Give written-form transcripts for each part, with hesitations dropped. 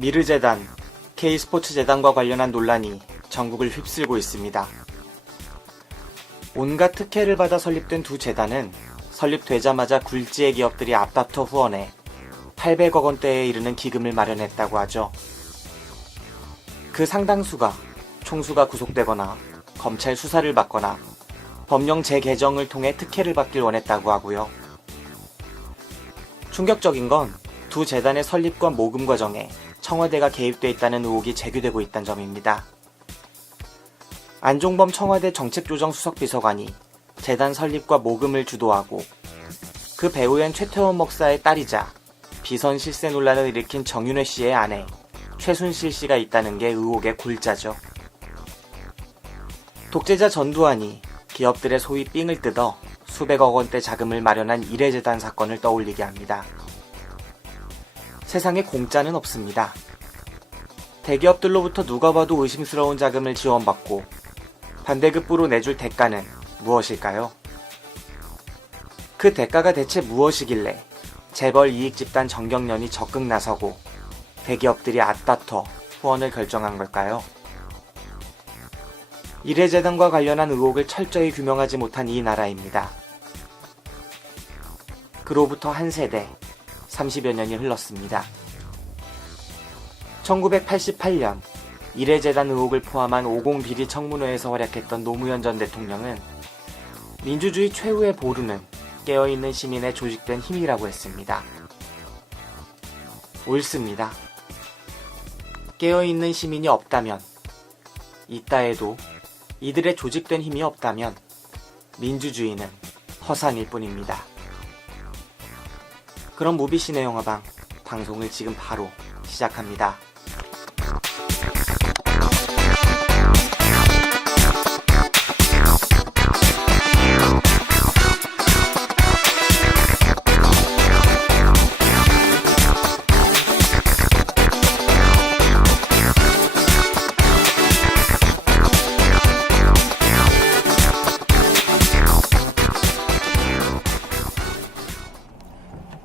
미르재단, K스포츠재단과 관련한 논란이 전국을 휩쓸고 있습니다. 온갖 특혜를 받아 설립된 두 재단은 설립되자마자 굴지의 기업들이 앞다퉈 후원해 800억 원대에 이르는 기금을 마련했다고 하죠. 그 상당수가 총수가 구속되거나 검찰 수사를 받거나 법령 재개정을 통해 특혜를 받길 원했다고 하고요. 충격적인 건 두 재단의 설립과 모금 과정에 청와대가 개입돼 있다는 의혹이 제기되고 있다는 점입니다. 안종범 청와대 정책조정수석비서관이 재단 설립과 모금을 주도하고 그 배우연 최태원 목사의 딸이자 비선 실세 논란을 일으킨 정윤회 씨의 아내 최순실 씨가 있다는 게 의혹의 골자죠. 독재자 전두환이 기업들의 소위 삥을 뜯어 수백억 원대 자금을 마련한 이래재단 사건을 떠올리게 합니다. 세상에 공짜는 없습니다. 대기업들로부터 누가 봐도 의심스러운 자금을 지원받고 반대급부로 내줄 대가는 무엇일까요? 그 대가가 대체 무엇이길래 재벌 이익집단 정경련이 적극 나서고 대기업들이 앞다퉈 후원을 결정한 걸까요? 이래재단과 관련한 의혹을 철저히 규명하지 못한 이 나라입니다. 그로부터 한 세대, 30여 년이 흘렀습니다. 1988년 이래재단 의혹을 포함한 50 비리 청문회에서 활약했던 노무현 전 대통령은 민주주의 최후의 보루는 깨어있는 시민의 조직된 힘이라고 했습니다. 옳습니다. 깨어있는 시민이 없다면, 있다 해도 이들의 조직된 힘이 없다면 민주주의는 허상일 뿐입니다. 그럼 무비신의 영화방 방송을 지금 바로 시작합니다.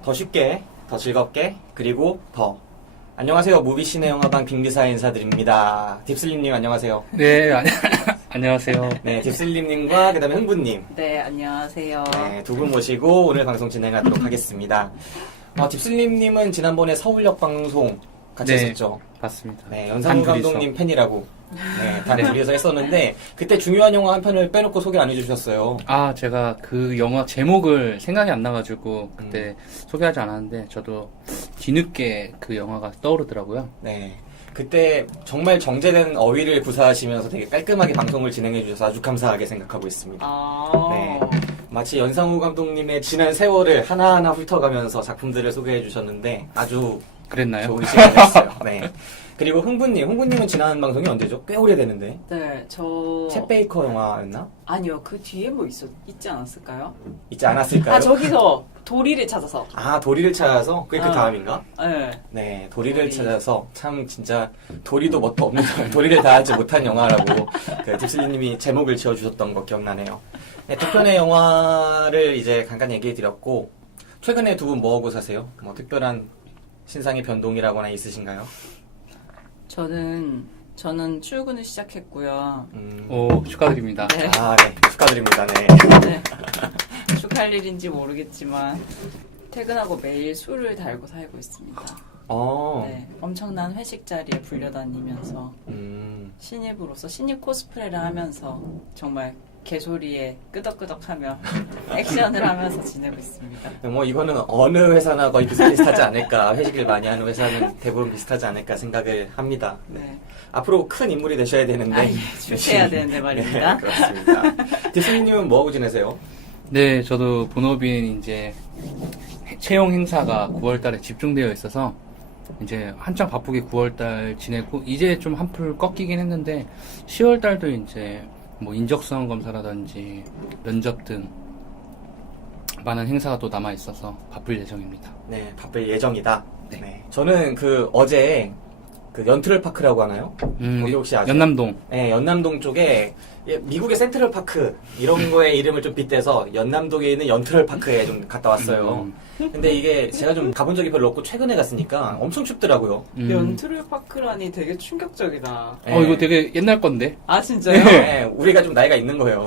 더 쉽게, 더 즐겁게, 그리고 더. 안녕하세요. 무비신의 영화방 빅리사 인사드립니다. 딥슬림님 안녕하세요. 네, 안녕하세요. 네, 딥슬림님과 그 다음에 흥부님. 네, 안녕하세요. 네, 두 분 모시고 오늘 방송 진행하도록 하겠습니다. 딥슬림님은 지난번에 서울역 방송 같이 네, 했었죠? 봤습니다. 네, 연상우 단 둘이서. 감독님 팬이라고. 네, 단 네. 둘이서 했었는데 그때 중요한 영화 한 편을 빼놓고 소개 안 해주셨어요. 아, 제가 그 영화 제목을 생각이 안 나가지고 그때 소개하지 않았는데 저도 뒤늦게 그 영화가 떠오르더라고요. 네. 그때 정말 정제된 어휘를 구사하시면서 되게 깔끔하게 방송을 진행해 주셔서 아주 감사하게 생각하고 있습니다. 네. 마치 연상우 감독님의 지난 세월을 하나하나 훑어가면서 작품들을 소개해 주셨는데 아주 그랬나요? 좋은 시간이었어요. 네. 그리고 흥부님은 지난 방송이 언제죠? 꽤 오래됐는데. 네, 챗 베이커 영화였나? 아니요, 그 뒤에 뭐 있지 않았을까요? 있지 않았을까요? 아, 저기서 도리를 찾아서. 아, 도리를 찾아서? 그게 그 다음인가? 네. 네, 도리를 도리. 찾아서 참 진짜 도리도 뭣도 없는 도리를 다하지 못한 영화라고 그 딥슬리님이 제목을 지어주셨던 거 기억나네요. 네, 두 편의 영화를 이제 간간히 얘기해드렸고 최근에 두 분 뭐하고 사세요? 뭐 특별한 신상의 변동이라거나 있으신가요? 저는 출근을 시작했고요. 오, 축하드립니다. 네. 아, 네. 축하드립니다. 네. 네. 축하할 일인지 모르겠지만 퇴근하고 매일 술을 달고 살고 있습니다. 네, 엄청난 회식 자리에 불려다니면서 신입으로서 신입 코스프레를 하면서 정말 개소리에 끄덕끄덕하며 액션을 하면서 지내고 있습니다. 뭐 이거는 어느 회사나 거의 비슷하지 않을까. 회식을 많이 하는 회사는 대부분 비슷하지 않을까 생각을 합니다. 네. 앞으로 큰 인물이 되셔야 되는데. 출세해야 되는데 말입니다. 네, 그렇습니다. 딥슬리님은 뭐하고 지내세요? 네, 저도 본업인 이제 채용 행사가 9월달에 집중되어 있어서 이제 한창 바쁘게 9월달 지내고 이제 좀 한풀 꺾이긴 했는데 10월달도 이제 뭐 인적성 검사라든지 면접 등 많은 행사가 또 남아 있어서 바쁠 예정입니다. 네, 바쁠 예정이다. 네. 네. 저는 어제 연트럴파크라고 하나요? 거기 혹시 아세요? 연남동. 네, 연남동 쪽에 예, 미국의 센트럴파크 이런 거에 이름을 좀 빗대서 연남동에 있는 연트럴파크에 좀 갔다 왔어요. 근데 이게 제가 좀 가본 적이 별로 없고 최근에 갔으니까 엄청 춥더라고요. 연트럴파크라니 되게 충격적이다. 이거 되게 옛날 건데. 아 진짜요? 네, 우리가 좀 나이가 있는 거예요.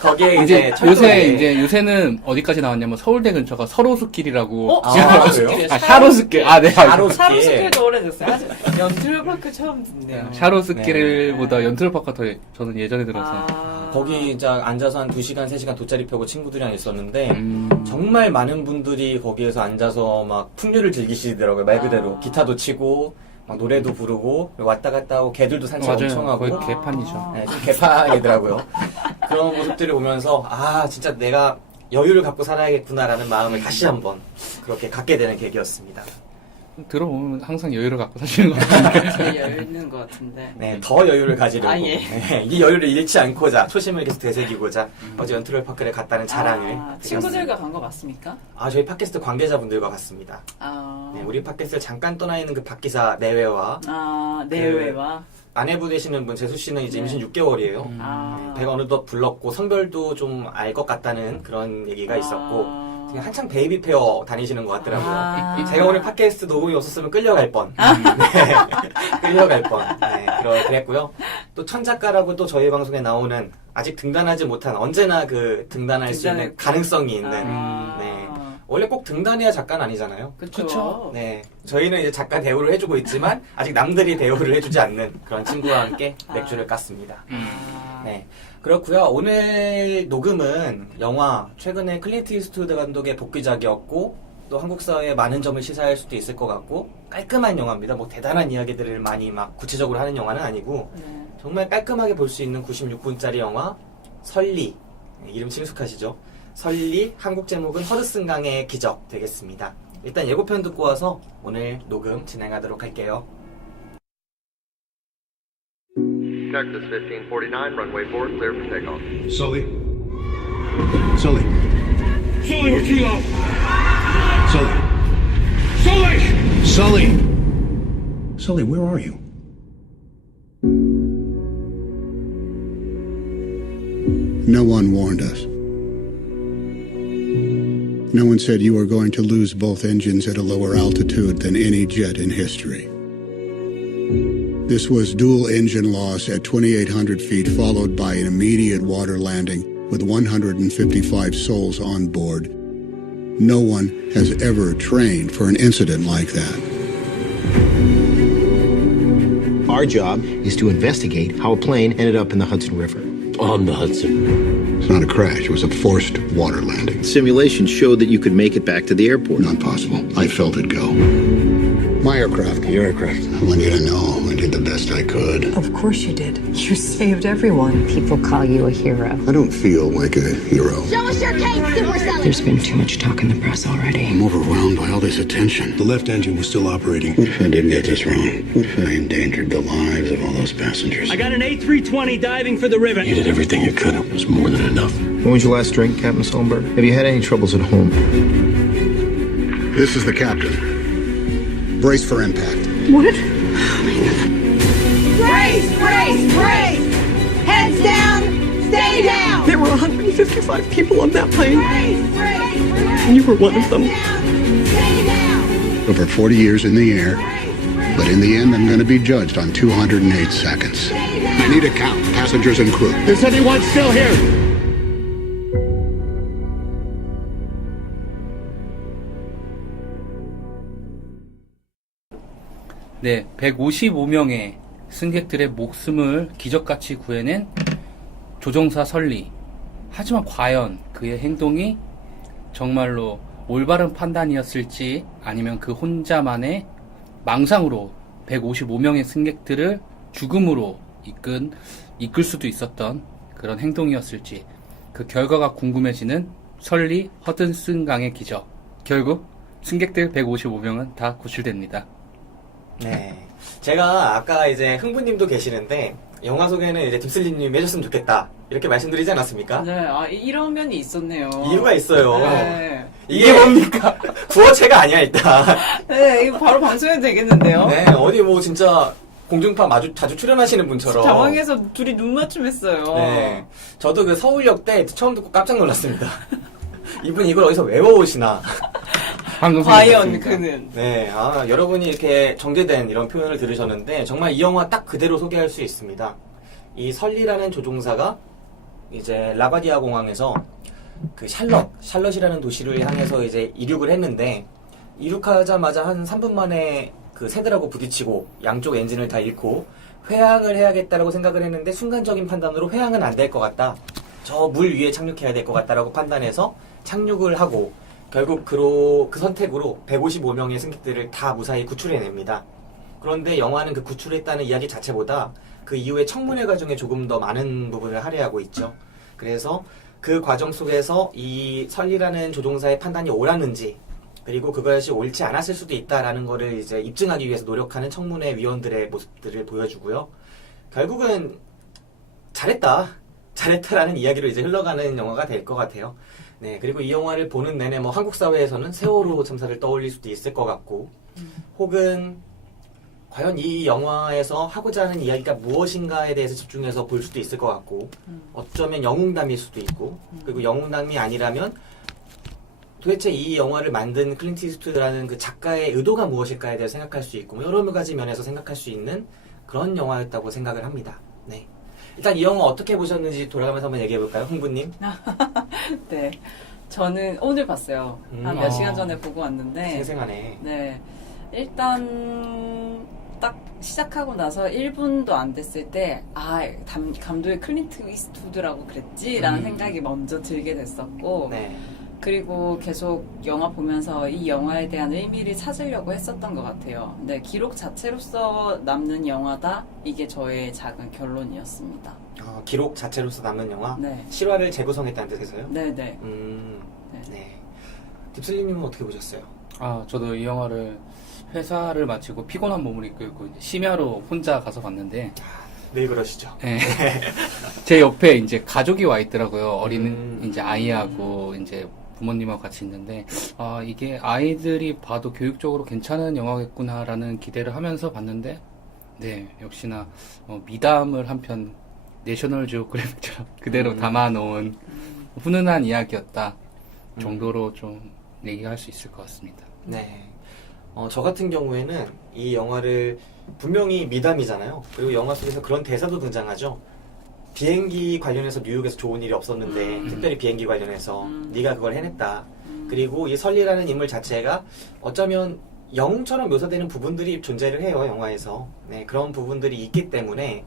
거기에 이제 철도에 요새는 어디까지 나왔냐면 서울대 근처가 서로수길이라고. 그래요? 샤로스길. 네. 샤로스길도 오래됐어요. 연트럴파크 처음 듣네요. 샤로스길보다 연트럴파크가 더 저는 예전에 들어서. 거기 이제 앉아서 한 2시간, 3시간 돗자리 펴고 친구들이랑 있었는데 정말 많은 분들이 거기에서 앉아서 막 풍류를 즐기시더라고요. 말 그대로 기타도 치고 막 노래도 부르고 왔다 갔다 하고 개들도 산책 엄청 하고 거의 개판이죠. 네, 좀 개판이더라고요. 그런 모습들을 보면서 진짜 내가 여유를 갖고 살아야겠구나라는 마음을 다시 한번 그렇게 갖게 되는 계기였습니다. 들어보면 항상 여유를 갖고 사시는 것 같은데. 제일 여유 있는 것 같은데. 네, 더 여유를 가지려고. 예. 네, 이 여유를 잃지 않고자, 초심을 계속 되새기고자, 어제 연트럴파크를 갔다는 자랑을. 친구들과 간 거 맞습니까? 저희 팟캐스트 관계자분들과 갔습니다. 네, 우리 팟캐스트를 잠깐 떠나 있는 그 박기사 내외와. 내외와. 아내분 되시는 분, 재수 씨는 이제 임신 6개월이에요. 배가 어느덧 불렀고, 성별도 좀 알 것 같다는 그런 얘기가 있었고, 한창 베이비 페어 다니시는 것 같더라고요. 제가 오늘 팟캐스트 녹음이 없었으면 끌려갈 뻔. 네, 끌려갈 뻔. 네, 그랬고요. 또 천작가라고 또 저희 방송에 나오는 아직 등단하지 못한 언제나 그 등단할 수 있는 가능성이 있는. 네. 원래 꼭 등단해야 작가는 아니잖아요. 그렇죠. 네. 저희는 이제 작가 대우를 해주고 있지만 아직 남들이 대우를 해주지 않는 그런 친구와 함께 맥주를 깠습니다. 네. 그렇고요. 오늘 녹음은 영화 최근에 클린트 이스트우드 감독의 복귀작이었고 또 한국 사회에 많은 점을 시사할 수도 있을 것 같고 깔끔한 영화입니다. 뭐 대단한 이야기들을 많이 막 구체적으로 하는 영화는 아니고 정말 깔끔하게 볼 수 있는 96분짜리 영화 설리. 이름 친숙하시죠? 설리, 한국 제목은 허드슨강의 기적 되겠습니다. 일단 예고편 듣고 와서 오늘 녹음 진행하도록 할게요. Texas 1549, runway 4, clear for takeoff. Sully? Sully? Sully, we're teeing off. Sully? Sully! Sully! Sully, where are you? No one warned us. No one said you were going to lose both engines at a lower altitude than any jet in history. This was dual engine loss at 2,800 feet, followed by an immediate water landing with 155 souls on board. No one has ever trained for an incident like that. Our job is to investigate how a plane ended up in the Hudson River. On the Hudson. It's not a crash, it was a forced water landing. Simulations showed that you could make it back to the airport. Not possible. I felt it go. My aircraft. Your aircraft. I want you to know I did the best I could. Of course you did. You saved everyone. People call you a hero. I don't feel like a hero. Show us your cake, Super Sully! There's been too much talk in the press already. I'm overwhelmed by all this attention. The left engine was still operating. What if I did get this wrong? What if I endangered the lives of all those passengers? I got an A320 diving for the river. You did everything you could. It was more than enough. When was your last drink, Captain Sullenberg? Have you had any troubles at home? This is the captain. Brace for impact. What? Brace! Brace! Brace! Heads down! Stay down! There were 155 people on that plane. Brace! Brace! Brace! And you were one of them. Stay down! Over 40 years in the air, but in the end I'm going to be judged on 208 seconds. I need a count, passengers and crew. Is anyone still here? 네, 155명의 승객들의 목숨을 기적같이 구해낸 조종사 설리. 하지만 과연 그의 행동이 정말로 올바른 판단이었을지 아니면 그 혼자만의 망상으로 155명의 승객들을 죽음으로 이끌 수도 있었던 그런 행동이었을지 그 결과가 궁금해지는 설리 허든슨강의 기적. 결국 승객들 155명은 다 구출됩니다. 네. 제가 아까 이제 흥부님도 계시는데, 영화 소개는 이제 딥슬리님이 해줬으면 좋겠다. 이렇게 말씀드리지 않았습니까? 네, 이런 면이 있었네요. 이유가 있어요. 네. 이게 뭡니까? 구어체가 아니야, 일단. 네, 이거 바로 방송해도 되겠는데요? 네, 어디 뭐 진짜 공중파 자주 출연하시는 분처럼. 당황해서 둘이 눈 맞춤했어요. 네. 저도 그 서울역 때 처음 듣고 깜짝 놀랐습니다. 이분 이걸 어디서 외워오시나. 방금 과연 생각했습니다. 그는. 네, 여러분이 이렇게 정제된 이런 표현을 들으셨는데 정말 이 영화 딱 그대로 소개할 수 있습니다. 이 설리라는 조종사가 이제 라바디아 공항에서 그 샬럿이라는 도시를 향해서 이제 이륙을 했는데 이륙하자마자 한 3분 만에 그 새들하고 부딪히고 양쪽 엔진을 다 잃고 회항을 해야겠다라고 생각을 했는데 순간적인 판단으로 회항은 안 될 것 같다. 저 물 위에 착륙해야 될 것 같다라고 판단해서 착륙을 하고 결국 그 선택으로 155명의 승객들을 다 무사히 구출해냅니다. 그런데 영화는 그 구출했다는 이야기 자체보다 그 이후의 청문회 과정에 조금 더 많은 부분을 할애하고 있죠. 그래서 그 과정 속에서 이 설리라는 조종사의 판단이 옳았는지 그리고 그것이 옳지 않았을 수도 있다라는 거를 이제 입증하기 위해서 노력하는 청문회 위원들의 모습들을 보여주고요. 결국은 잘했다라는 이야기로 이제 흘러가는 영화가 될 것 같아요. 네, 그리고 이 영화를 보는 내내 뭐 한국 사회에서는 세월호 참사를 떠올릴 수도 있을 것 같고, 혹은 과연 이 영화에서 하고자 하는 이야기가 무엇인가에 대해서 집중해서 볼 수도 있을 것 같고, 어쩌면 영웅담일 수도 있고, 그리고 영웅담이 아니라면 도대체 이 영화를 만든 클린트 이스트우드라는 그 작가의 의도가 무엇일까에 대해서 생각할 수 있고, 여러 가지 면에서 생각할 수 있는 그런 영화였다고 생각을 합니다. 네. 일단 이 영화 어떻게 보셨는지 돌아가면서 한번 얘기해볼까요? 흥부님? 네. 저는 오늘 봤어요. 한 몇 시간 전에 보고 왔는데. 생생하네. 네. 일단, 딱 시작하고 나서 1분도 안 됐을 때, 감독이 클린트 이스트우드라고 그랬지라는 생각이 먼저 들게 됐었고, 네. 그리고 계속 영화 보면서 이 영화에 대한 의미를 찾으려고 했었던 것 같아요. 근데 기록 자체로서 남는 영화다? 이게 저의 작은 결론이었습니다. 기록 자체로서 남는 영화? 네. 실화를 재구성했다는 뜻에서요? 네네. 네. 딥슬리님은 어떻게 보셨어요? 저도 이 영화를 회사를 마치고 피곤한 몸을 이끌고 심야로 혼자 가서 봤는데, 늘 그러시죠. 네. 제 옆에 이제 가족이 와 있더라고요. 어린 이제 아이하고 이제 부모님하고 같이 있는데, 이게 아이들이 봐도 교육적으로 괜찮은 영화겠구나라는 기대를 하면서 봤는데, 네, 역시나 미담을 한편 내셔널 지오그래픽처럼 그대로 담아놓은 훈훈한 이야기였다 정도로 좀 얘기할 수 있을 것 같습니다. 네. 저 같은 경우에는 이 영화를 분명히 미담이잖아요. 그리고 영화 속에서 그런 대사도 등장하죠. 비행기 관련해서 뉴욕에서 좋은 일이 없었는데 특별히 비행기 관련해서 네가 그걸 해냈다. 그리고 이 설리라는 인물 자체가 어쩌면 영웅처럼 묘사되는 부분들이 존재를 해요, 영화에서. 네, 그런 부분들이 있기 때문에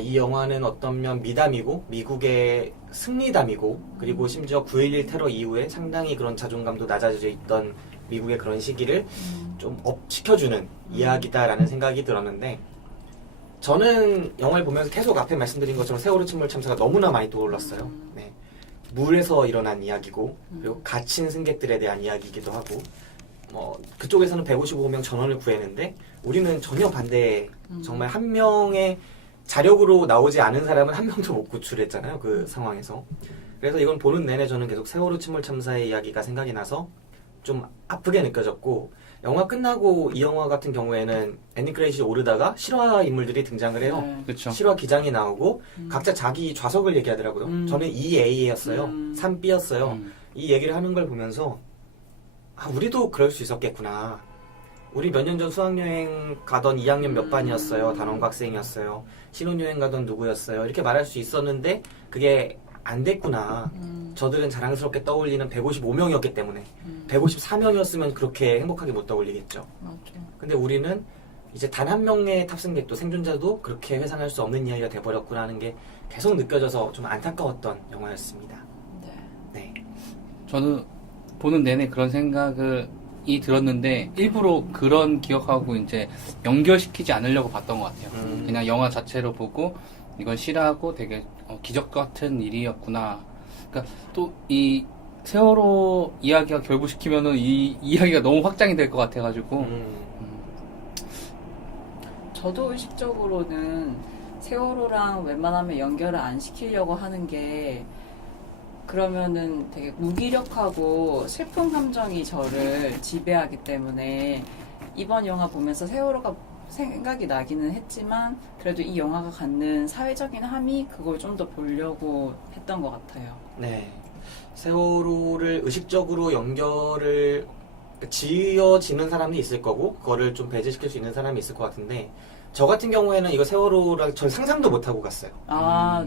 이 영화는 어떤 면 미담이고 미국의 승리담이고 그리고 심지어 9.11 테러 이후에 상당히 그런 자존감도 낮아져 있던 미국의 그런 시기를 좀 업시켜주는 이야기다라는 생각이 들었는데, 저는 영화를 보면서 계속 앞에 말씀드린 것처럼 세월호 침몰 참사가 너무나 많이 떠올랐어요. 네. 물에서 일어난 이야기고 그리고 갇힌 승객들에 대한 이야기이기도 하고, 그쪽에서는 155명 전원을 구했는데 우리는 전혀 반대에 정말 한 명의 자력으로 나오지 않은 사람은 한 명도 못 구출했잖아요, 그 상황에서. 그래서 이건 보는 내내 저는 계속 세월호 침몰 참사의 이야기가 생각이 나서 좀 아프게 느껴졌고, 영화 끝나고 이 영화 같은 경우에는 엔딩 크레딧이 오르다가 실화 인물들이 등장을 해요. 그쵸. 실화 기장이 나오고 각자 자기 좌석을 얘기하더라고요. 저는 2A였어요. 3B였어요. 이 얘기를 하는 걸 보면서 우리도 그럴 수 있었겠구나. 우리 몇 년 전 수학여행 가던 2학년 몇 반이었어요. 단원고 학생이었어요. 신혼여행 가던 누구였어요. 이렇게 말할 수 있었는데 그게 안 됐구나. 저들은 자랑스럽게 떠올리는 155명이었기 때문에 154명이었으면 그렇게 행복하게 못 떠올리겠죠. 근데 우리는 이제 단 한 명의 탑승객도 생존자도 그렇게 회상할 수 없는 이야기가 돼버렸구나 하는 게 계속 느껴져서 좀 안타까웠던 영화였습니다. 네. 저는 보는 내내 그런 생각이 들었는데 일부러 그런 기억하고 이제 연결시키지 않으려고 봤던 것 같아요. 그냥 영화 자체로 보고 이건 실화고 되게 기적 같은 일이었구나. 그러니까 또 이 세월호 이야기가 결부시키면은 이 이야기가 너무 확장이 될 것 같아가지고. 저도 의식적으로는 세월호랑 웬만하면 연결을 안 시키려고 하는 게, 그러면은 되게 무기력하고 슬픈 감정이 저를 지배하기 때문에 이번 영화 보면서 세월호가 생각이 나기는 했지만 그래도 이 영화가 갖는 사회적인 함이 그걸 좀 더 보려고 했던 것 같아요. 네. 세월호를 의식적으로 연결을 지어지는 사람이 있을 거고 그거를 좀 배제시킬 수 있는 사람이 있을 것 같은데 저 같은 경우에는 이거 세월호랑 전 상상도 못하고 갔어요.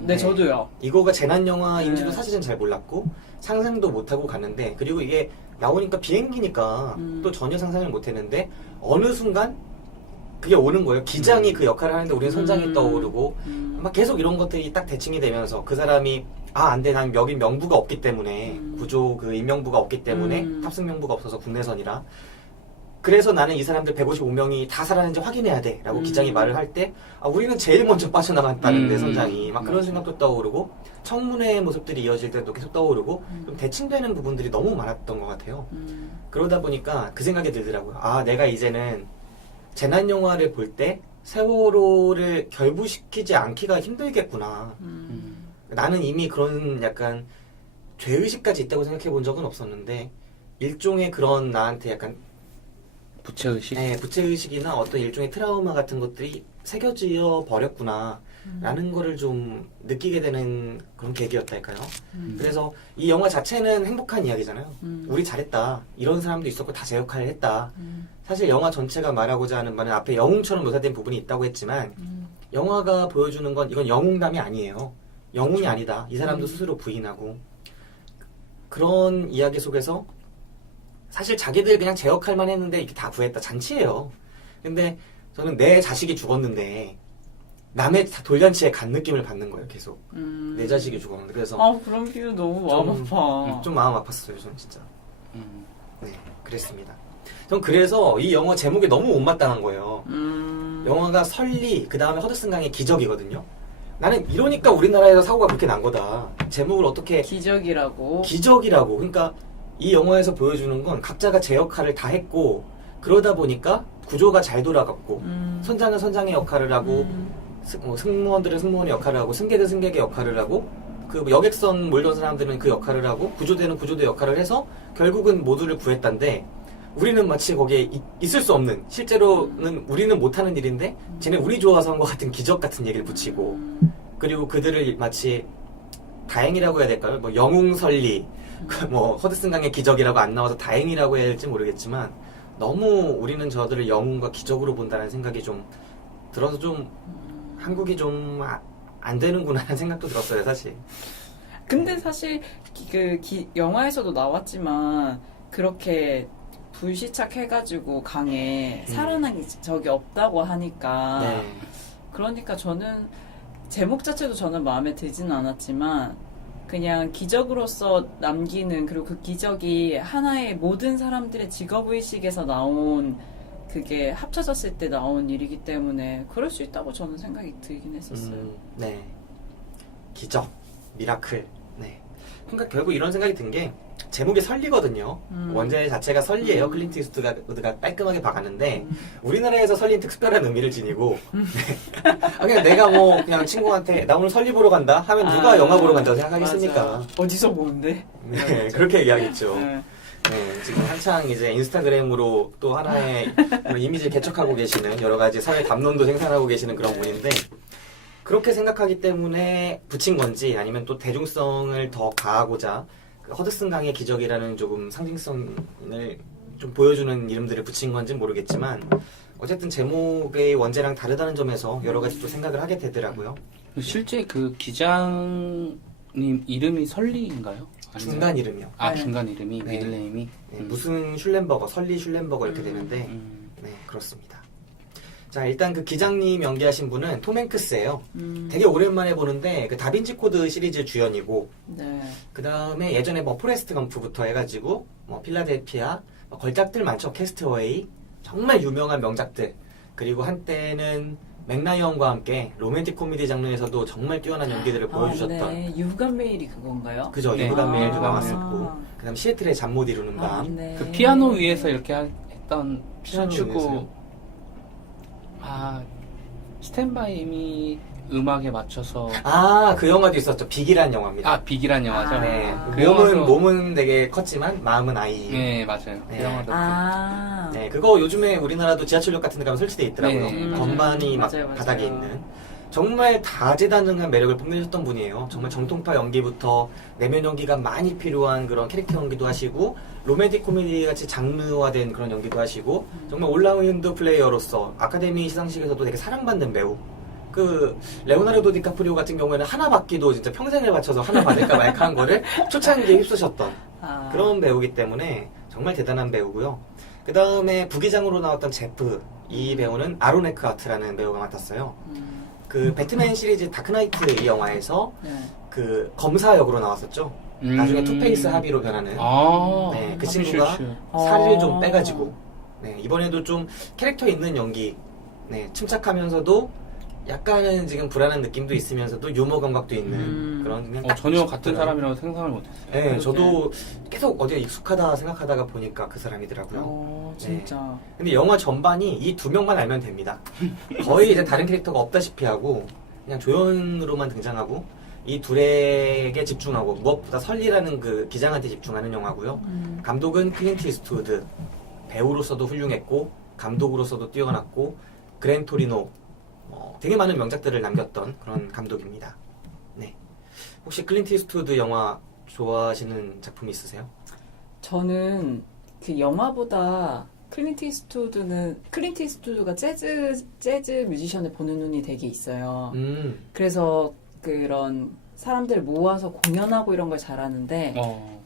네, 저도요. 이거가 재난 영화인지도 네. 사실은 잘 몰랐고 상상도 못하고 갔는데 그리고 이게 나오니까 비행기니까 또 전혀 상상을 못했는데 어느 순간 그게 오는 거예요. 기장이 그 역할을 하는데 우리는 선장이 떠오르고 막 계속 이런 것들이 딱 대칭이 되면서 그 사람이 안 돼, 난 여기 명부가 없기 때문에 구조 그 임명부가 없기 때문에 탑승 명부가 없어서 국내선이라 그래서 나는 이 사람들 155명이 다 살아났는지 확인해야 돼 라고 기장이 말을 할 때 우리는 제일 먼저 빠져나갔다는데 선장이 막 그런 생각도 떠오르고 청문회의 모습들이 이어질 때도 계속 떠오르고 좀 대칭되는 부분들이 너무 많았던 것 같아요. 그러다 보니까 그 생각이 들더라고요. 내가 이제는 재난 영화를 볼 때 세월호를 결부시키지 않기가 힘들겠구나. 나는 이미 그런 약간 죄의식까지 있다고 생각해 본 적은 없었는데 일종의 그런 나한테 약간 부채의식? 네, 부채의식이나 어떤 일종의 트라우마 같은 것들이 새겨져 버렸구나 라는 거를 좀 느끼게 되는 그런 계기였달까요? 그래서 이 영화 자체는 행복한 이야기잖아요. 우리 잘했다. 이런 사람도 있었고 다 제 역할을 했다. 사실 영화 전체가 말하고자 하는 바는 앞에 영웅처럼 묘사된 부분이 있다고 했지만 영화가 보여주는 건 이건 영웅담이 아니에요. 영웅이 아니다. 이 사람도 스스로 부인하고 그런 이야기 속에서 사실 자기들 그냥 제 역할만 했는데 이렇게 다 구했다. 잔치예요. 근데 저는 내 자식이 죽었는데 남의 돌잔치에 간 느낌을 받는 거예요. 계속. 내 자식이 죽었는데 그래서 그런 비유 너무 마음 아파. 좀 마음 아팠어요. 저는 진짜. 네, 그랬습니다. 전 그래서 이 영화 제목에 너무 못마땅한 거예요. 영화가 설리, 그 다음에 허드슨강의 기적이거든요. 나는 이러니까 우리나라에서 사고가 그렇게 난 거다. 제목을 어떻게 기적이라고. 그러니까 이 영화에서 보여주는 건 각자가 제 역할을 다 했고 그러다 보니까 구조가 잘 돌아갔고 선장은 선장의 역할을 하고 승무원들은 승무원의 역할을 하고 승객은 승객의 역할을 하고 그 여객선 몰던 사람들은 그 역할을 하고 구조대는 구조대 역할을 해서 결국은 모두를 구했단데 우리는 마치 거기에 있을 수 없는 실제로는 우리는 못하는 일인데 쟤네 운이 좋아서 한 것 같은 기적 같은 얘기를 붙이고 그리고 그들을 마치 다행이라고 해야 될까요? 뭐 영웅설리 뭐 허드슨강의 기적이라고 안 나와서 다행이라고 해야 될지 모르겠지만 너무 우리는 저들을 영웅과 기적으로 본다는 생각이 좀 들어서 좀 한국이 좀 안 되는구나 하는 생각도 들었어요 사실. 근데 사실 영화에서도 나왔지만 그렇게 불시착해가지고 강에 살아난 적이 없다고 하니까 네. 그러니까 저는 제목 자체도 저는 마음에 들지는 않았지만 그냥 기적으로서 남기는 그리고 그 기적이 하나의 모든 사람들의 직업의식에서 나온 그게 합쳐졌을 때 나온 일이기 때문에 그럴 수 있다고 저는 생각이 들긴 했었어요. 네. 기적, 미라클. 네. 그러니까 결국 이런 생각이 든 게 제목이 설리거든요. 원제 자체가 설리예요. 클린트 이스트우드가 깔끔하게 박았는데 우리나라에서 설리는 특별한 의미를 지니고 네. 그냥 내가 뭐 그냥 친구한테 나 오늘 설리 보러 간다 하면 누가 영화 보러 간다고 생각하겠습니까? 맞아. 어디서 보는데? 네, 그렇게 얘기하겠죠. 네. 네, 지금 한창 이제 인스타그램으로 또 하나의 이미지를 개척하고 계시는 여러 가지 사회 담론도 생산하고 계시는 그런 분인데 그렇게 생각하기 때문에 붙인 건지 아니면 또 대중성을 더 가하고자 허드슨강의 기적이라는 조금 상징성을 좀 보여주는 이름들을 붙인 건지 모르겠지만 어쨌든 제목의 원제랑 다르다는 점에서 여러 가지 또 생각을 하게 되더라고요. 실제 그 기장님 이름이 설리인가요? 중간 이름이요. 중간 이름이 네. 미들네임이 네, 무슨 슐렌버거, 설리 슐렌버거 이렇게 되는데 네, 그렇습니다. 자, 일단 그 기장님 연기하신 분은 톰 행크스예요. 되게 오랜만에 보는데 그 다빈치 코드 시리즈 주연이고 네. 그 다음에 예전에 뭐 포레스트 검프부터 해가지고 뭐 필라델피아 걸작들 많죠. 캐스트웨이 정말 유명한 명작들 그리고 한때는 맥라이언과 함께 로맨틱 코미디 장르에서도 정말 뛰어난 연기들을 보여주셨던 네. 유감 메일이 그건가요? 그죠. 네. 유감 메일도 유감 나왔었고 그 다음 시애틀의 잠 못 이루는 밤 네. 그 피아노 위에서 이렇게 했던 피아노 춤추고 위에서요? 스탠바이 미 음악에 맞춰서 그 영화도 있었죠. 빅이란 영화입니다. 빅이란 영화죠. 네. 그 영화도 몸은 되게 컸지만 마음은 아이. 네, 맞아요. 네. 그 영화도 네, 그거 요즘에 우리나라도 지하철역 같은 데 가면 설치돼 있더라고요. 네. 건반이 막 맞아요. 바닥에 있는. 정말 다재다능한 매력을 뽐내셨던 분이에요. 정말 정통파 연기부터 내면 연기가 많이 필요한 그런 캐릭터 연기도 하시고 로맨틱 코미디 같이 장르화된 그런 연기도 하시고 정말 올라운드 플레이어로서 아카데미 시상식에서도 되게 사랑받는 배우. 그 레오나르도 디카프리오 같은 경우에는 하나 받기도 진짜 평생을 바쳐서 하나 받을까 말까 한 거를 초창기에 휩쓰셨던 그런 배우기 때문에 정말 대단한 배우고요. 그 다음에 부기장으로 나왔던 제프, 이 배우는 아론 에크하트라는 배우가 맡았어요. 그 배트맨 시리즈 다크나이트 이 영화에서 그 검사 역으로 나왔었죠. 나중에 투페이스 하비로 변하는. 네, 그 친구가 살을 좀 빼가지고. 네, 이번에도 좀 캐릭터 있는 연기. 네, 침착하면서도 약간은 지금 불안한 느낌도 있으면서도 유머 감각도 있는 그런 그냥 딱 전혀 같은 싶더라고요. 사람이라고 생각을 못했어요. 네, 저도 계속 어디가 익숙하다 생각하다가 보니까 그 사람이더라고요. 진짜. 네. 근데 영화 전반이 이 두 명만 알면 됩니다. 거의 이제 다른 캐릭터가 없다시피 하고 그냥 조연으로만 등장하고 이 둘에게 집중하고 무엇보다 설리라는 그 기장한테 집중하는 영화고요. 감독은 클린트 이스트우드. 배우로서도 훌륭했고 감독으로서도 뛰어났고 그랜 토리노 되게 많은 명작들을 남겼던 그런 감독입니다. 네. 혹시 클린트 이스트우드 영화 좋아하시는 작품이 있으세요? 저는 그 영화보다 클린트 이스트우드가 재즈 뮤지션을 보는 눈이 되게 있어요. 그래서 그런 사람들 모아서 공연하고 이런 걸 잘하는데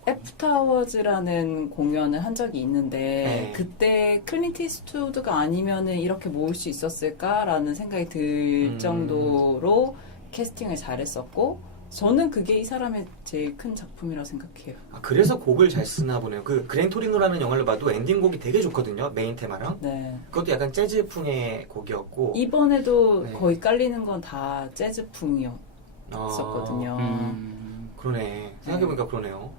애프터워즈라는 공연을 한 적이 있는데 그때 클린트 이스트우드가 아니면은 이렇게 모을 수 있었을까라는 생각이 들 정도로 캐스팅을 잘했었고 저는 그게 이 사람의 제일 큰 작품이라고 생각해요. 그래서 곡을 잘 쓰나 보네요. 그 그랜 토리노라는 영화를 봐도 엔딩곡이 되게 좋거든요. 메인 테마랑. 네. 그것도 약간 재즈풍의 곡이었고 이번에도 거의 깔리는 건 다 재즈풍이었었거든요. 그러네. 생각해보니까 그러네요.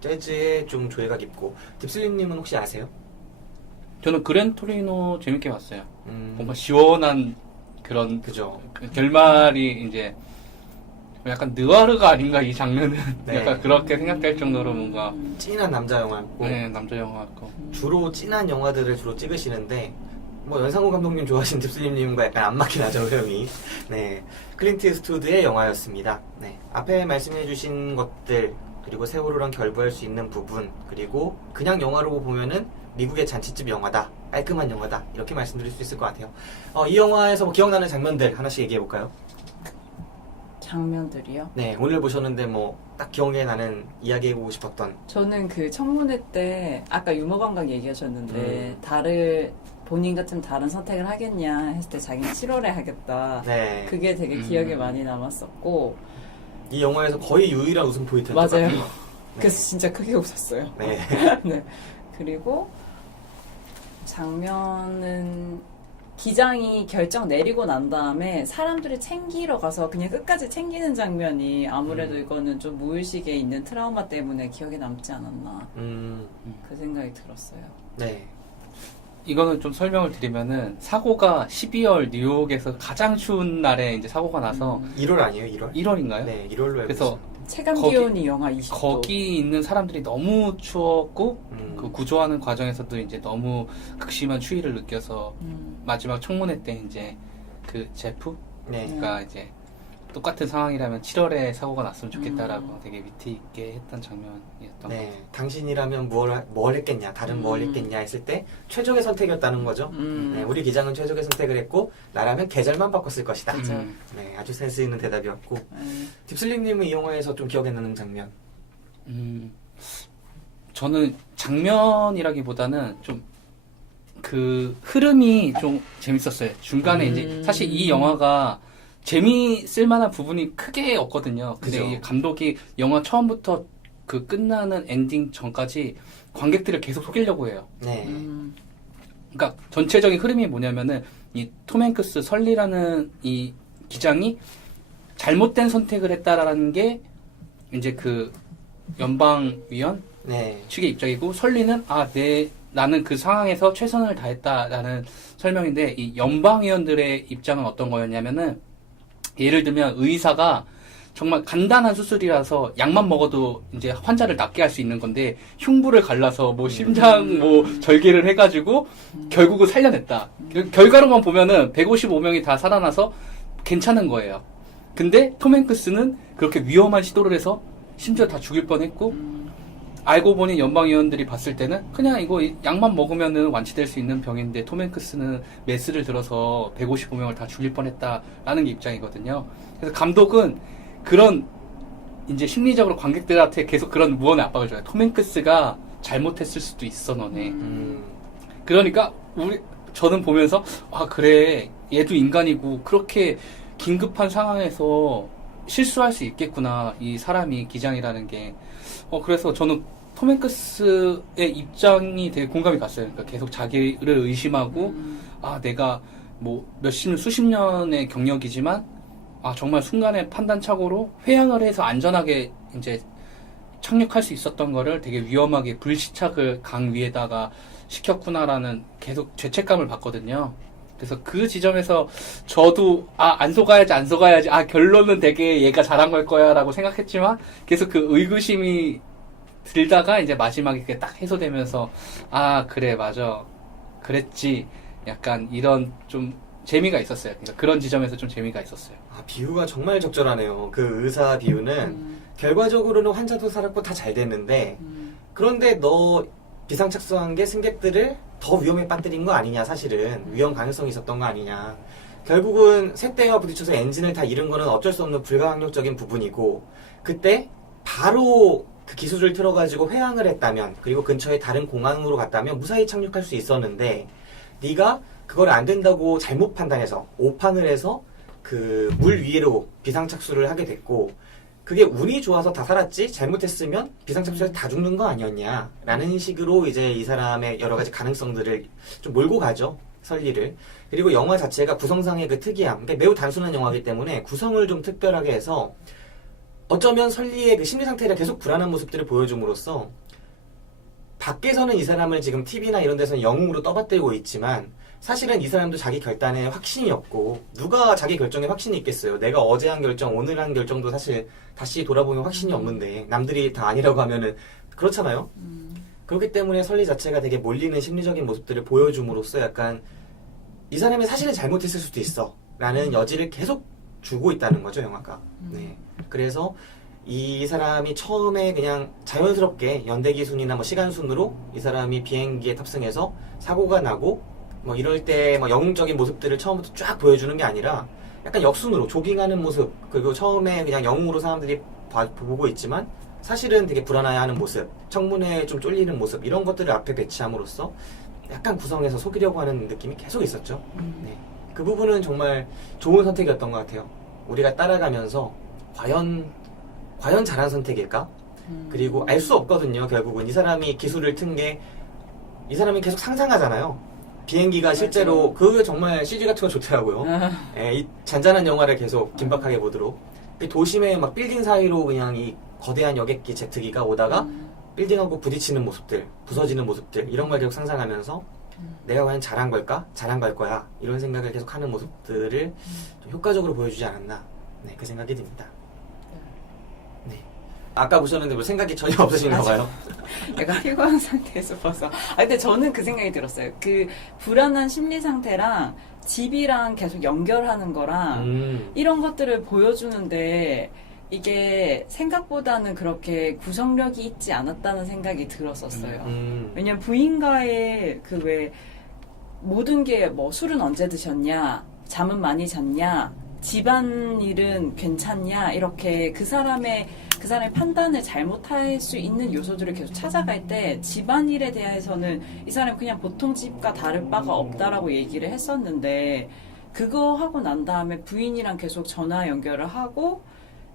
재즈에 좀 조예가 깊고. 딥슬림님은 혹시 아세요? 저는 그랜 토리노 재밌게 봤어요. 뭔가 시원한 그런 그죠. 결말이 이제 약간 느와르가 아닌가 이 장르는 네. 약간 그렇게 생각될 정도로 뭔가 찐한 남자 영화였고. 네, 남자 영화였고 주로 찐한 영화들을 주로 찍으시는데 뭐 연상호 감독님 좋아하시는 딥슬림님과 약간 안 맞긴 하죠, 흐름이. 네, 클린트 이스트우드의 영화였습니다. 네, 앞에 말씀해주신 것들 그리고 세월호랑 결부할 수 있는 부분 그리고 그냥 영화로 보면은 미국의 잔치집 영화다, 깔끔한 영화다 이렇게 말씀드릴 수 있을 것 같아요. 이 영화에서 뭐 기억나는 장면들 하나씩 얘기해 볼까요? 장면들이요? 네, 오늘 보셨는데 뭐 딱 기억에 나는 이야기해보고 싶었던. 저는 그 청문회 때 아까 유머 감각 얘기하셨는데 본인 같은 다른 선택을 하겠냐 했을 때 자기는 7월에 하겠다. 네. 그게 되게 기억에 많이 남았었고 이 영화에서 거의 유일한 웃음 포인트였던 것 맞아요. 같아요. 그래서 진짜 크게 웃었어요. 네. 네. 그리고 장면은 기장이 결정 내리고 난 다음에 사람들을 챙기러 가서 그냥 끝까지 챙기는 장면이 아무래도 이거는 좀 무의식에 있는 트라우마 때문에 기억에 남지 않았나 그 생각이 들었어요. 네. 이거는 좀 설명을 드리면은 사고가 12월 뉴욕에서 가장 추운 날에 이제 사고가 나서 1월 아니에요? 1월? 1월인가요? 네, 1월로 알고 그래서 있어요. 체감 기온이 영하 20도. 거기 있는 사람들이 너무 추웠고 그 구조하는 과정에서도 이제 너무 극심한 추위를 느껴서 마지막 청문회 때 이제 그 제프가 이제 똑같은 상황이라면 7월에 사고가 났으면 좋겠다라고 되게 위트 있게 했던 장면이었던 것 같아요. 당신이라면 뭘 했겠냐, 다른 뭘 했겠냐 했을 때 최적의 선택이었다는 거죠. 네, 우리 기장은 최적의 선택을 했고 나라면 계절만 바꿨을 것이다. 네, 아주 센스 있는 대답이었고. 딥슬림님은 이 영화에서 좀 기억에 나는 장면? 저는 장면이라기보다는 좀 그 흐름이 좀 재밌었어요. 중간에 이제 사실 이 영화가 재미있을 만한 부분이 크게 없거든요. 근데 그죠. 이 감독이 영화 처음부터 그 끝나는 엔딩 전까지 관객들을 계속 속이려고 해요. 네. 그러니까 전체적인 흐름이 뭐냐면은 이 톰 행크스 설리라는 이 기장이 잘못된 선택을 했다라는 게 이제 그 연방위원 측의 입장이고 설리는 나는 그 상황에서 최선을 다했다라는 설명인데 이 연방위원들의 입장은 어떤 거였냐면은 예를 들면 의사가 정말 간단한 수술이라서 약만 먹어도 이제 환자를 낫게 할 수 있는 건데 흉부를 갈라서 뭐 심장 뭐 절개를 해가지고 결국은 살려냈다. 결과로만 보면은 155명이 다 살아나서 괜찮은 거예요. 근데 톰 행크스는 그렇게 위험한 시도를 해서 심지어 다 죽일 뻔했고 알고 보니 연방의원들이 봤을 때는 그냥 이거 약만 먹으면은 완치될 수 있는 병인데 톰 행크스는 메스를 들어서 155명을 다 죽일 뻔했다라는 게 입장이거든요. 그래서 감독은 그런 이제 심리적으로 관객들한테 계속 그런 무언의 압박을 줘요. 톰 행크스가 잘못했을 수도 있어 너네. 그러니까 저는 보면서 아 그래 얘도 인간이고 그렇게 긴급한 상황에서 실수할 수 있겠구나 이 사람이 기장이라는 게. 그래서 저는 톰 행크스의 입장이 되게 공감이 갔어요. 그러니까 계속 자기를 의심하고 아 내가 뭐 수십 년의 경력이지만 아 정말 순간의 판단착오로 회항을 해서 안전하게 이제 착륙할 수 있었던 거를 되게 위험하게 불시착을 강 위에다가 시켰구나라는 계속 죄책감을 받거든요. 그래서 그 지점에서 저도 안 속아야지 결론은 되게 얘가 잘한 걸 거야 라고 생각했지만 계속 그 의구심이 들다가 이제 마지막에 그게 딱 해소되면서 아 그래 맞아 그랬지 약간 이런 좀 재미가 있었어요. 그러니까 그런 지점에서 좀 재미가 있었어요. 비유가 정말 적절하네요. 그 의사 비유는 결과적으로는 환자도 살았고 다 잘 됐는데 그런데 너 비상착수한 게 승객들을 더 위험에 빠뜨린 거 아니냐. 사실은 위험 가능성이 있었던 거 아니냐. 결국은 쇳대와 부딪혀서 엔진을 다 잃은 거는 어쩔 수 없는 불가항력적인 부분이고 그때 바로 그 기술을 틀어가지고 회항을 했다면 그리고 근처에 다른 공항으로 갔다면 무사히 착륙할 수 있었는데 네가 그걸 안 된다고 잘못 판단해서 오판을 해서 그 물 위로 비상착수를 하게 됐고 그게 운이 좋아서 다 살았지 잘못했으면 비상착수에서 다 죽는 거 아니었냐 라는 식으로 이제 이 사람의 여러 가지 가능성들을 좀 몰고 가죠. 설리를. 그리고 영화 자체가 구성상의 그 특이함, 그러니까 매우 단순한 영화이기 때문에 구성을 좀 특별하게 해서 어쩌면 설리의 그 심리 상태를 계속 불안한 모습들을 보여줌으로써 밖에서는 이 사람을 지금 TV나 이런 데서는 영웅으로 떠받들고 있지만 사실은 이 사람도 자기 결단에 확신이 없고 누가 자기 결정에 확신이 있겠어요. 내가 어제 한 결정, 오늘 한 결정도 사실 다시 돌아보면 확신이 없는데 남들이 다 아니라고 하면은 그렇잖아요. 그렇기 때문에 설리 자체가 되게 몰리는 심리적인 모습들을 보여줌으로써 약간 이 사람이 사실은 잘못했을 수도 있어 라는 여지를 계속 주고 있다는 거죠, 영화가. 네. 그래서 이 사람이 처음에 그냥 자연스럽게 연대기순이나 뭐 시간순으로 이 사람이 비행기에 탑승해서 사고가 나고 뭐 이럴 때 뭐 영웅적인 모습들을 처음부터 쫙 보여주는 게 아니라 약간 역순으로 조깅하는 모습 그리고 처음에 그냥 영웅으로 사람들이 보고 있지만 사실은 되게 불안해하는 모습 청문회에 좀 쫄리는 모습 이런 것들을 앞에 배치함으로써 약간 구성해서 속이려고 하는 느낌이 계속 있었죠. 네. 그 부분은 정말 좋은 선택이었던 것 같아요. 우리가 따라가면서 과연 잘한 선택일까? 그리고 알 수 없거든요. 결국은 이 사람이 기술을 튼 게 이 사람이 계속 상상하잖아요. 비행기가 실제로 그게 정말 CG 같은 거 좋더라고요. 예, 이 잔잔한 영화를 계속 긴박하게 보도록 도심의 막 빌딩 사이로 그냥 이 거대한 여객기 제트기가 오다가 빌딩하고 부딪히는 모습들, 부서지는 모습들 이런 걸 계속 상상하면서 내가 과연 잘한 걸까? 잘한 걸 거야. 이런 생각을 계속 하는 모습들을 좀 효과적으로 보여주지 않았나. 네, 그 생각이 듭니다. 네. 아까 보셨는데 뭐 생각이 전혀 없으신가 봐요. 약간 피곤한 상태에서 봐서. 근데 저는 그 생각이 들었어요. 그 불안한 심리 상태랑 집이랑 계속 연결하는 거랑 이런 것들을 보여주는데 이게 생각보다는 그렇게 구성력이 있지 않았다는 생각이 들었었어요. 왜냐면 부인과의 그 왜 모든 게 뭐 술은 언제 드셨냐, 잠은 많이 잤냐, 집안일은 괜찮냐 이렇게 그 사람의 판단을 잘못할 수 있는 요소들을 계속 찾아갈 때 집안일에 대해서는 이 사람이 그냥 보통 집과 다를 바가 없다라고 얘기를 했었는데 그거 하고 난 다음에 부인이랑 계속 전화 연결을 하고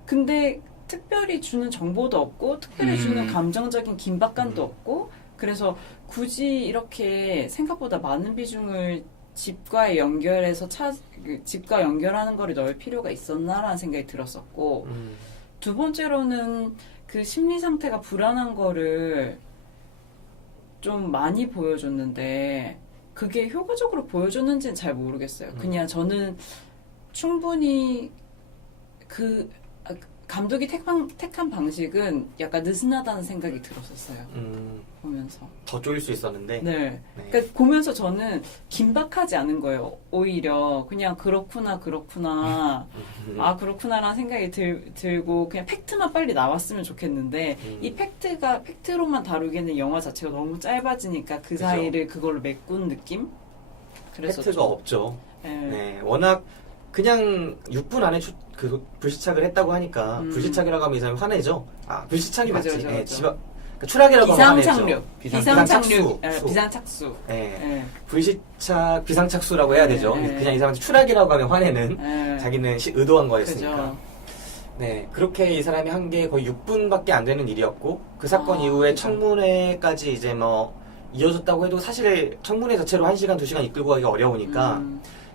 근데 특별히 주는 정보도 없고 특별히 주는 감정적인 긴박감도 없고 그래서 굳이 이렇게 생각보다 많은 비중을 집과 연결해서 집과 연결하는 거를 넣을 필요가 있었나라는 생각이 들었었고 두 번째로는 그 심리 상태가 불안한 거를 좀 많이 보여줬는데 그게 효과적으로 보여줬는지는 잘 모르겠어요. 그냥 저는 충분히 감독이 택한 방식은 약간 느슨하다는 생각이 들었었어요. 보면서. 더 쪼일 수 있었는데. 네. 그러니까 보면서 저는 긴박하지 않은 거예요. 오히려 그냥 그렇구나. 아, 그렇구나라는 생각이 들고 그냥 팩트만 빨리 나왔으면 좋겠는데 이 팩트로만 다루기에는 영화 자체가 너무 짧아지니까 그 사이를 그걸로 메꾼 느낌? 그래서 팩트가 좀, 없죠. 네. 네, 워낙 그냥 6분 안에 불시착을 했다고 하니까 불시착이라고 하면 이 사람이 화내죠. 아, 불시착이 그죠, 맞지. 그죠, 네, 그죠. 그러니까 추락이라고 하면 화내죠. 비상착륙. 비상착수. 비상착수. 네. 네. 비상착수라고 해야 되죠. 네. 그냥 이 사람한테 추락이라고 하면 화내는 네. 자기는 의도한 거였으니까. 그죠. 네, 그렇게 이 사람이 한 게 거의 6분밖에 안 되는 일이었고 그 사건 아, 이후에 그죠. 청문회까지 이제 뭐 이어졌다고 해도 사실 청문회 자체로 1시간, 2시간 이끌고 가기가 어려우니까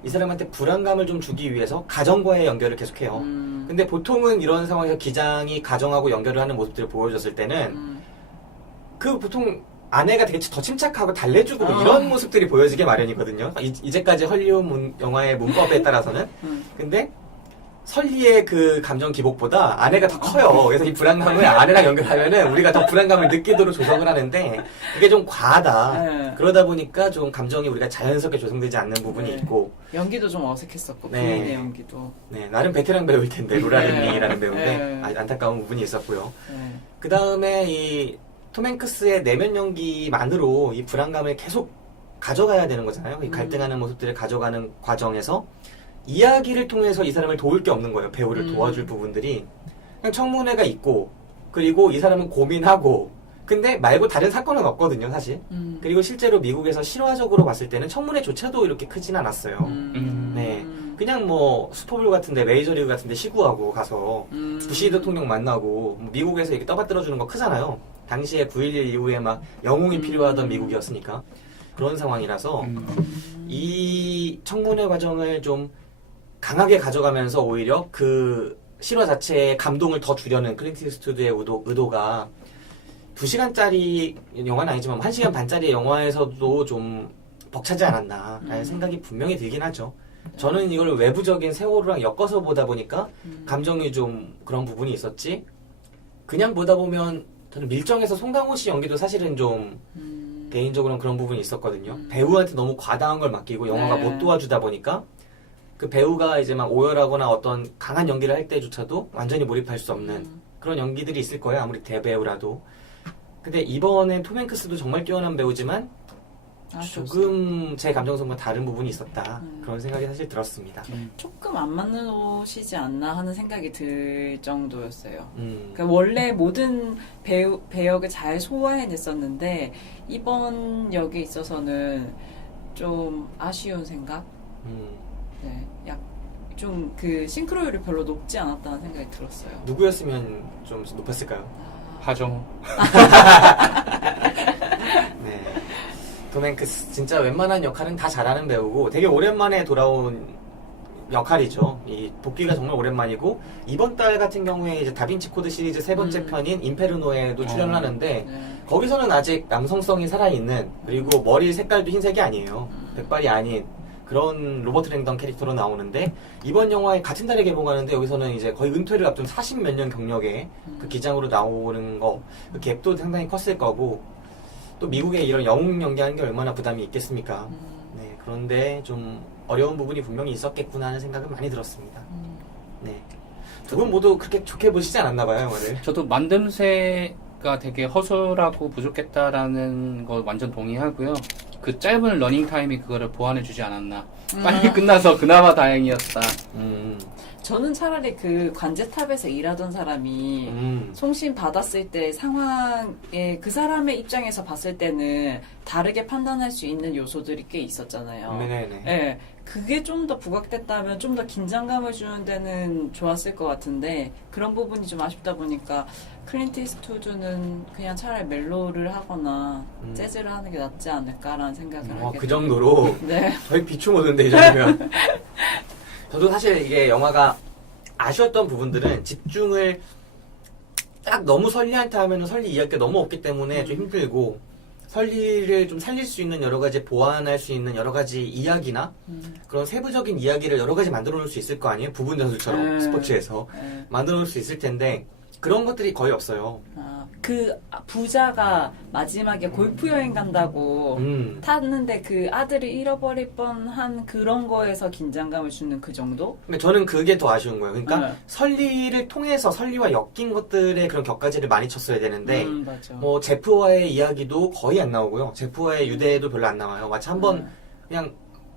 이 사람한테 불안감을 좀 주기 위해서 가정과의 연결을 계속해요. 근데 보통은 이런 상황에서 기장이 가정하고 연결을 하는 모습들을 보여줬을 때는 그 보통 아내가 되게 더 침착하고 달래주고 이런 모습들이 보여지게 마련이거든요. 이제까지 헐리우드 영화의 문법에 따라서는. 근데 설리의 그 감정 기복보다 아내가 더 커요. 그래서 이 불안감을 아내랑 연결하면은 우리가 더 불안감을 느끼도록 조성을 하는데 이게 좀 과하다. 네. 그러다 보니까 좀 감정이 우리가 자연스럽게 조성되지 않는 부분이 네. 있고. 연기도 좀 어색했었고 네. 부인의 연기도. 네, 나름 베테랑 배우일 텐데 로라린이라는 배우인데 네. 안타까운 부분이 있었고요. 네. 그 다음에 이 톰 행크스의 내면 연기만으로 이 불안감을 계속 가져가야 되는 거잖아요. 이 갈등하는 모습들을 가져가는 과정에서 이야기를 통해서 이 사람을 도울 게 없는 거예요. 배우를 도와줄 부분들이. 그냥 청문회가 있고 그리고 이 사람은 고민하고 근데 말고 다른 사건은 없거든요, 사실. 그리고 실제로 미국에서 실화적으로 봤을 때는 청문회조차도 이렇게 크진 않았어요. 네, 그냥 뭐 슈퍼볼 같은데 메이저리그 같은데 시구하고 가서 부시 대통령 만나고 뭐 미국에서 이렇게 떠받들어주는 거 크잖아요. 당시에 9.11 이후에 막 영웅이 필요하던 미국이었으니까 그런 상황이라서 이 청문회 과정을 좀 강하게 가져가면서 오히려 그 실화 자체의 감동을 더 주려는 클린트 이스트우드의 의도가 2시간짜리 영화는 아니지만 1시간 반짜리 영화에서도 좀 벅차지 않았나라는 생각이 분명히 들긴 하죠. 저는 이걸 외부적인 세월호랑 엮어서 보다 보니까 감정이 좀 그런 부분이 있었지. 그냥 보다 보면 저는 밀정에서 송강호 씨 연기도 사실은 좀 개인적으로는 그런 부분이 있었거든요. 배우한테 너무 과다한 걸 맡기고 영화가 네. 못 도와주다 보니까 그 배우가 이제 막 오열하거나 어떤 강한 연기를 할 때조차도 완전히 몰입할 수 없는 그런 연기들이 있을 거예요. 아무리 대배우라도. 근데 이번엔 톰 행크스도 정말 뛰어난 배우지만 조금 제 감정선과 다른 부분이 있었다. 그런 생각이 사실 들었습니다. 조금 안 맞는 옷이지 않나 하는 생각이 들 정도였어요. 음. 그러니까 원래 모든 배역을 잘 소화해냈었는데 이번 역에 있어서는 좀 아쉬운 생각? 네, 좀 그 싱크로율이 별로 높지 않았다는 생각이 들었어요. 누구였으면 좀 높았을까요? 하정우. 네. 톰 행크스 진짜 웬만한 역할은 다 잘하는 배우고 되게 오랜만에 돌아온 역할이죠. 이 복귀가 정말 오랜만이고 이번 달 같은 경우에 이제 다빈치 코드 시리즈 세 번째 편인 인페르노에도 출연을 하는데 거기서는 아직 남성성이 살아있는 그리고 머리 색깔도 흰색이 아니에요. 백발이 아닌 그런 로버트 랭던 캐릭터로 나오는데 이번 영화에 같은 달에 개봉하는데 여기서는 이제 거의 은퇴를 앞둔 40 몇 년 경력의 그 기장으로 나오는 거 그 갭도 상당히 컸을 거고 또 미국에 이런 영웅 연기하는 게 얼마나 부담이 있겠습니까? 네, 그런데 좀 어려운 부분이 분명히 있었겠구나 하는 생각은 많이 들었습니다. 네, 두 분 모두 그렇게 좋게 보시지 않았나 봐요, 영화를. 저도 만듦새가 되게 허술하고 부족했다라는 거 완전 동의하고요. 그 짧은 러닝 타임이 그거를 보완해주지 않았나. 빨리 끝나서 그나마 다행이었다. 저는 차라리 그 관제탑에서 일하던 사람이 송신 받았을 때 상황에 그 사람의 입장에서 봤을 때는 다르게 판단할 수 있는 요소들이 꽤 있었잖아요. 네네네. 네, 그게 좀 더 부각됐다면 좀 더 긴장감을 주는 데는 좋았을 것 같은데 그런 부분이 좀 아쉽다 보니까 클린트 이스트우드는 그냥 차라리 멜로를 하거나 재즈를 하는 게 낫지 않을까라는 생각을 하게 그 정도로 네. 저희 비추 오는데 이 정도면 저도 사실 이게 영화가 아쉬웠던 부분들은 집중을 딱 너무 설리한테 하면은 설리 이야기가 너무 없기 때문에 좀 힘들고 설리를 좀 살릴 수 있는 여러 가지 보완할 수 있는 여러 가지 이야기나 그런 세부적인 이야기를 여러 가지 만들어 놓을 수 있을 거 아니에요? 부분 전술처럼 스포츠에서 만들어 놓을 수 있을 텐데 그런 것들이 거의 없어요. 그 부자가 마지막에 골프 여행 간다고 탔는데 그 아들을 잃어버릴 뻔한 그런 거에서 긴장감을 주는 그 정도? 근데 저는 그게 더 아쉬운 거예요. 그러니까 네. 설리를 통해서 설리와 엮인 것들의 그런 격가지를 많이 쳤어야 되는데 맞아. 뭐 제프와의 이야기도 거의 안 나오고요. 제프와의 유대도 별로 안 나와요. 마치 한번 그냥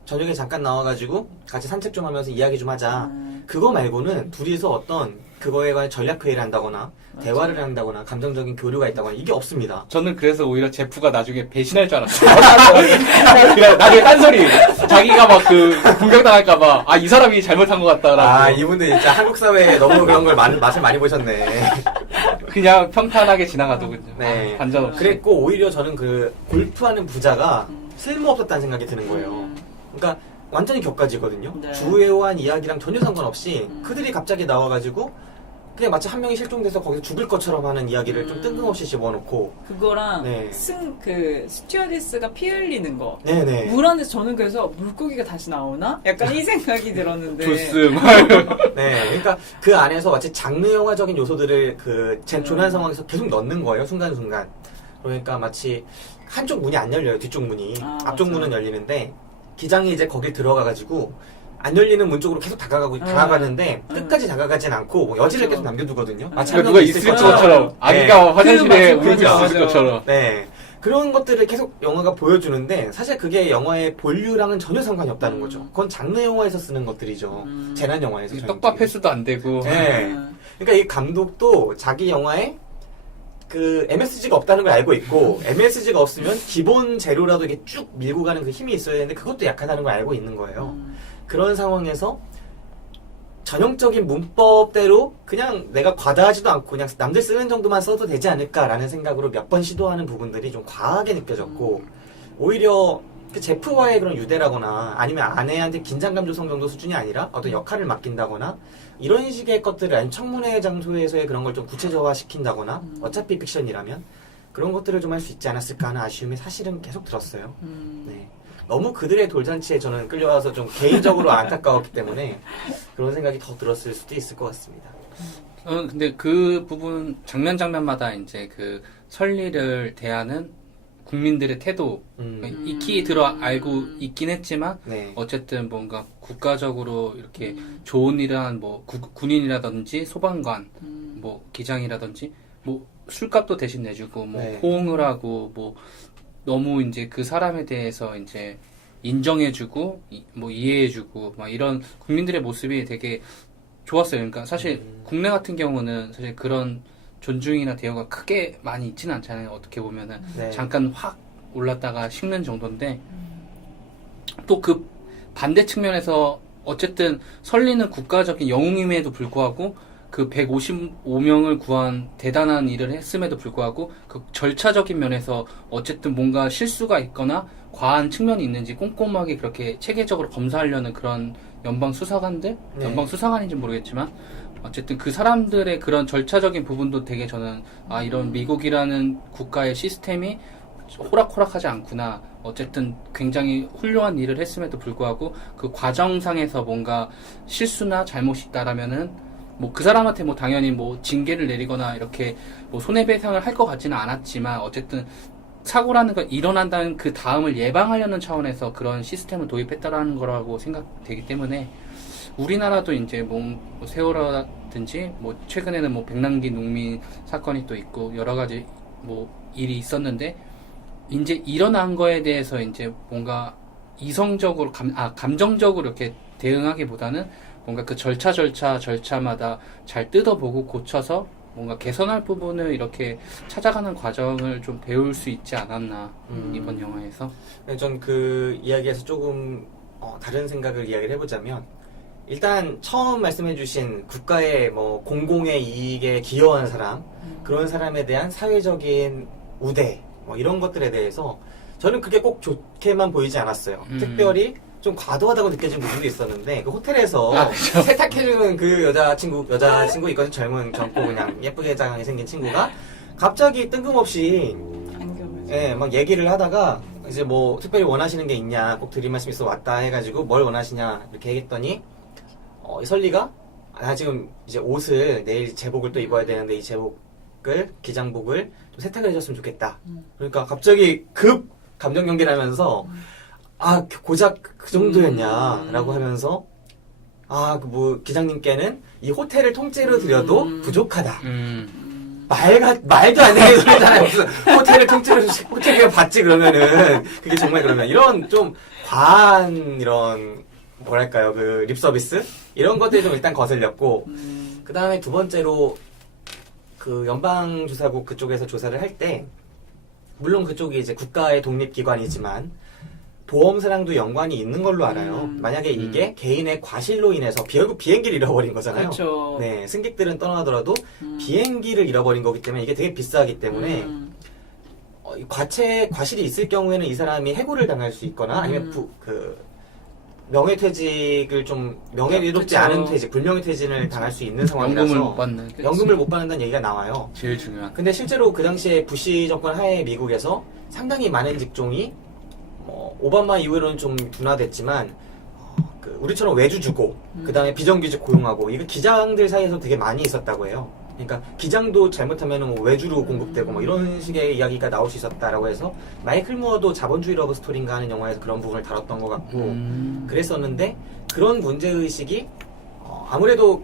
저녁에 잠깐 나와가지고 같이 산책 좀 하면서 이야기 좀 하자. 그거 말고는 둘이서 어떤 그거에 관한 전략 회의를 한다거나 대화를 한다거나 감정적인 교류가 있다거나 이게 없습니다. 저는 그래서 오히려 제프가 나중에 배신할 줄 알았어요. 나중에 딴소리. 자기가 막 그 공격당할까봐, 아, 이 사람이 잘못한 것 같다라고. 아, 이분들 진짜 한국 사회에 너무 그런 걸 맛을 많이 보셨네. 그냥 평탄하게 지나가더군요. 네. 반전 없이. 그랬고, 오히려 저는 그 골프하는 부자가 쓸모없었다는 생각이 드는 거예요. 그러니까 완전히 격가지거든요. 네. 주요한 이야기랑 전혀 상관없이 그들이 갑자기 나와가지고 그냥 마치 한 명이 실종돼서 거기서 죽을 것처럼 하는 이야기를 좀 뜬금없이 집어넣고 그거랑 네. 그 스튜어디스가 피 흘리는 거. 네네. 물 안에서 저는 그래서 물고기가 다시 나오나? 약간 이 생각이 들었는데. 조스. 네, 그러니까 그 안에서 마치 장르 영화적인 요소들을 그 조난 상황에서 계속 넣는 거예요, 순간순간. 그러니까 마치 한쪽 문이 안 열려요, 뒤쪽 문이. 앞쪽 문은 열리는데 기장이 이제 거길 들어가가지고 안 열리는 문 쪽으로 계속 다가가는데 끝까지 다가가진 않고 뭐 여지를 계속 남겨두거든요. 마치 한 누가 명이 있을 것처럼. 것처럼. 아기가 화장실에 그 울고 맞아. 있을 것처럼. 네. 그런 것들을 계속 영화가 보여주는데 사실 그게 영화의 본류랑은 전혀 상관이 없다는 거죠. 그건 장르 영화에서 쓰는 것들이죠. 재난 영화에서. 떡밥 횟수도 안 되고. 네. 그러니까 이 감독도 자기 영화에 그 MSG가 없다는 걸 알고 있고 MSG가 없으면 기본 재료라도 이게 쭉 밀고 가는 그 힘이 있어야 되는데 그것도 약하다는 걸 알고 있는 거예요. 그런 상황에서 전형적인 문법대로 그냥 내가 과다하지도 않고 그냥 남들 쓰는 정도만 써도 되지 않을까라는 생각으로 몇 번 시도하는 부분들이 좀 과하게 느껴졌고 오히려 그 제프와의 그런 유대라거나 아니면 아내한테 긴장감 조성 정도 수준이 아니라 어떤 역할을 맡긴다거나 이런 식의 것들을 아니면 청문회 장소에서의 그런 걸 좀 구체적화 시킨다거나 어차피 픽션이라면 그런 것들을 좀 할 수 있지 않았을까 하는 아쉬움이 사실은 계속 들었어요. 네. 너무 그들의 돌잔치에 저는 끌려와서 좀 개인적으로 안타까웠기 때문에 그런 생각이 더 들었을 수도 있을 것 같습니다. 근데 그 부분 장면마다 이제 그 설리를 대하는 국민들의 태도 익히 들어 알고 있긴 했지만 네. 어쨌든 뭔가 국가적으로 이렇게 좋은 일을 한 뭐 군인이라든지 소방관 뭐 기장이라든지 뭐 술값도 대신 내주고 뭐 네. 호응을 하고 뭐 너무 이제 그 사람에 대해서 이제 인정해주고 뭐 이해해주고 막 이런 국민들의 모습이 되게 좋았어요. 그러니까 사실 국내 같은 경우는 사실 그런 존중이나 대우가 크게 많이 있지는 않잖아요. 어떻게 보면은 네. 잠깐 확 올랐다가 식는 정도인데 또 그 반대 측면에서 어쨌든 설리는 국가적인 영웅임에도 불구하고 그 155명을 구한 대단한 일을 했음에도 불구하고 그 절차적인 면에서 어쨌든 뭔가 실수가 있거나 과한 측면이 있는지 꼼꼼하게 그렇게 체계적으로 검사하려는 그런 연방 수사관들? 네. 연방 수사관인지 모르겠지만 어쨌든 그 사람들의 그런 절차적인 부분도 되게 저는 아 이런 미국이라는 국가의 시스템이 호락호락하지 않구나. 어쨌든 굉장히 훌륭한 일을 했음에도 불구하고 그 과정상에서 뭔가 실수나 잘못이 있다라면은 뭐 그 사람한테 뭐 당연히 뭐 징계를 내리거나 이렇게 뭐 손해배상을 할 것 같지는 않았지만 어쨌든 사고라는 건 일어난다는 그 다음을 예방하려는 차원에서 그런 시스템을 도입했다라는 거라고 생각되기 때문에 우리나라도 이제 뭐 세월호라든지 뭐 최근에는 뭐 백남기 농민 사건이 또 있고 여러 가지 뭐 일이 있었는데 이제 일어난 거에 대해서 이제 뭔가 이성적으로 감정적으로 이렇게 대응하기보다는 뭔가 그 절차마다 잘 뜯어보고 고쳐서 뭔가 개선할 부분을 이렇게 찾아가는 과정을 좀 배울 수 있지 않았나 이번 영화에서. 전 그 이야기에서 조금 다른 생각을 이야기를 해보자면 일단 처음 말씀해주신 국가의 뭐 공공의 이익에 기여한 사람 그런 사람에 대한 사회적인 우대 뭐 이런 것들에 대해서 저는 그게 꼭 좋게만 보이지 않았어요. 특별히 좀 과도하다고 느껴진 부분도 있었는데 그 호텔에서 세탁해주는 그 여자친구 있거든 젊고 그냥 예쁘게 장하게 생긴 친구가 갑자기 뜬금없이 예, 막 얘기를 하다가 이제 뭐 특별히 원하시는 게 있냐, 꼭 드릴 말씀 있어 왔다 해가지고 뭘 원하시냐 이렇게 했더니 이 설리가 나 지금 이제 옷을 내일 제복을 또 입어야 되는데 이 제복을 기장복을 좀 세탁을 해줬으면 좋겠다. 그러니까 갑자기 급 감정 연기를 하면서 아 고작 그 정도였냐라고 하면서 아 그 뭐 기장님께는 이 호텔을 통째로 드려도 부족하다. 말도 안 되는 소리잖아요. 무슨 호텔을 통째로 호텔 그냥 받지 그러면은 그게 정말 그러면 이런 좀 과한 이런 뭐랄까요 그 립 서비스 이런 것들이 좀 일단 거슬렸고 그 다음에 두 번째로 그 연방조사국 그쪽에서 조사를 할 때 물론 그쪽이 이제 국가의 독립기관이지만 보험사랑도 연관이 있는 걸로 알아요. 만약에 이게 개인의 과실로 인해서 결국 비행기를 잃어버린 거잖아요. 그렇죠. 네, 승객들은 떠나더라도 비행기를 잃어버린 거기 때문에 이게 되게 비싸기 때문에 과실이 있을 경우에는 이 사람이 해고를 당할 수 있거나 아니면 명예퇴직을 좀 명예롭지 그쵸. 않은 퇴직, 불명예퇴직을 당할 수 있는 상황이라서 연금을 못 받는. 연금을 못 받는다는 얘기가 나와요. 제일 중요한. 근데 실제로 그 당시에 부시 정권 하에 미국에서 상당히 많은 직종이 오바마 이후로는 좀 둔화됐지만 우리처럼 외주 주고 그 다음에 비정규직 고용하고 이거 기장들 사이에서 되게 많이 있었다고 해요. 그러니까 기장도 잘못하면 뭐 외주로 공급되고 뭐 이런 식의 이야기가 나올 수 있었다라고 해서 마이클 무어도 자본주의 러브 스토리인가 하는 영화에서 그런 부분을 다뤘던 것 같고 그랬었는데 그런 문제의식이 아무래도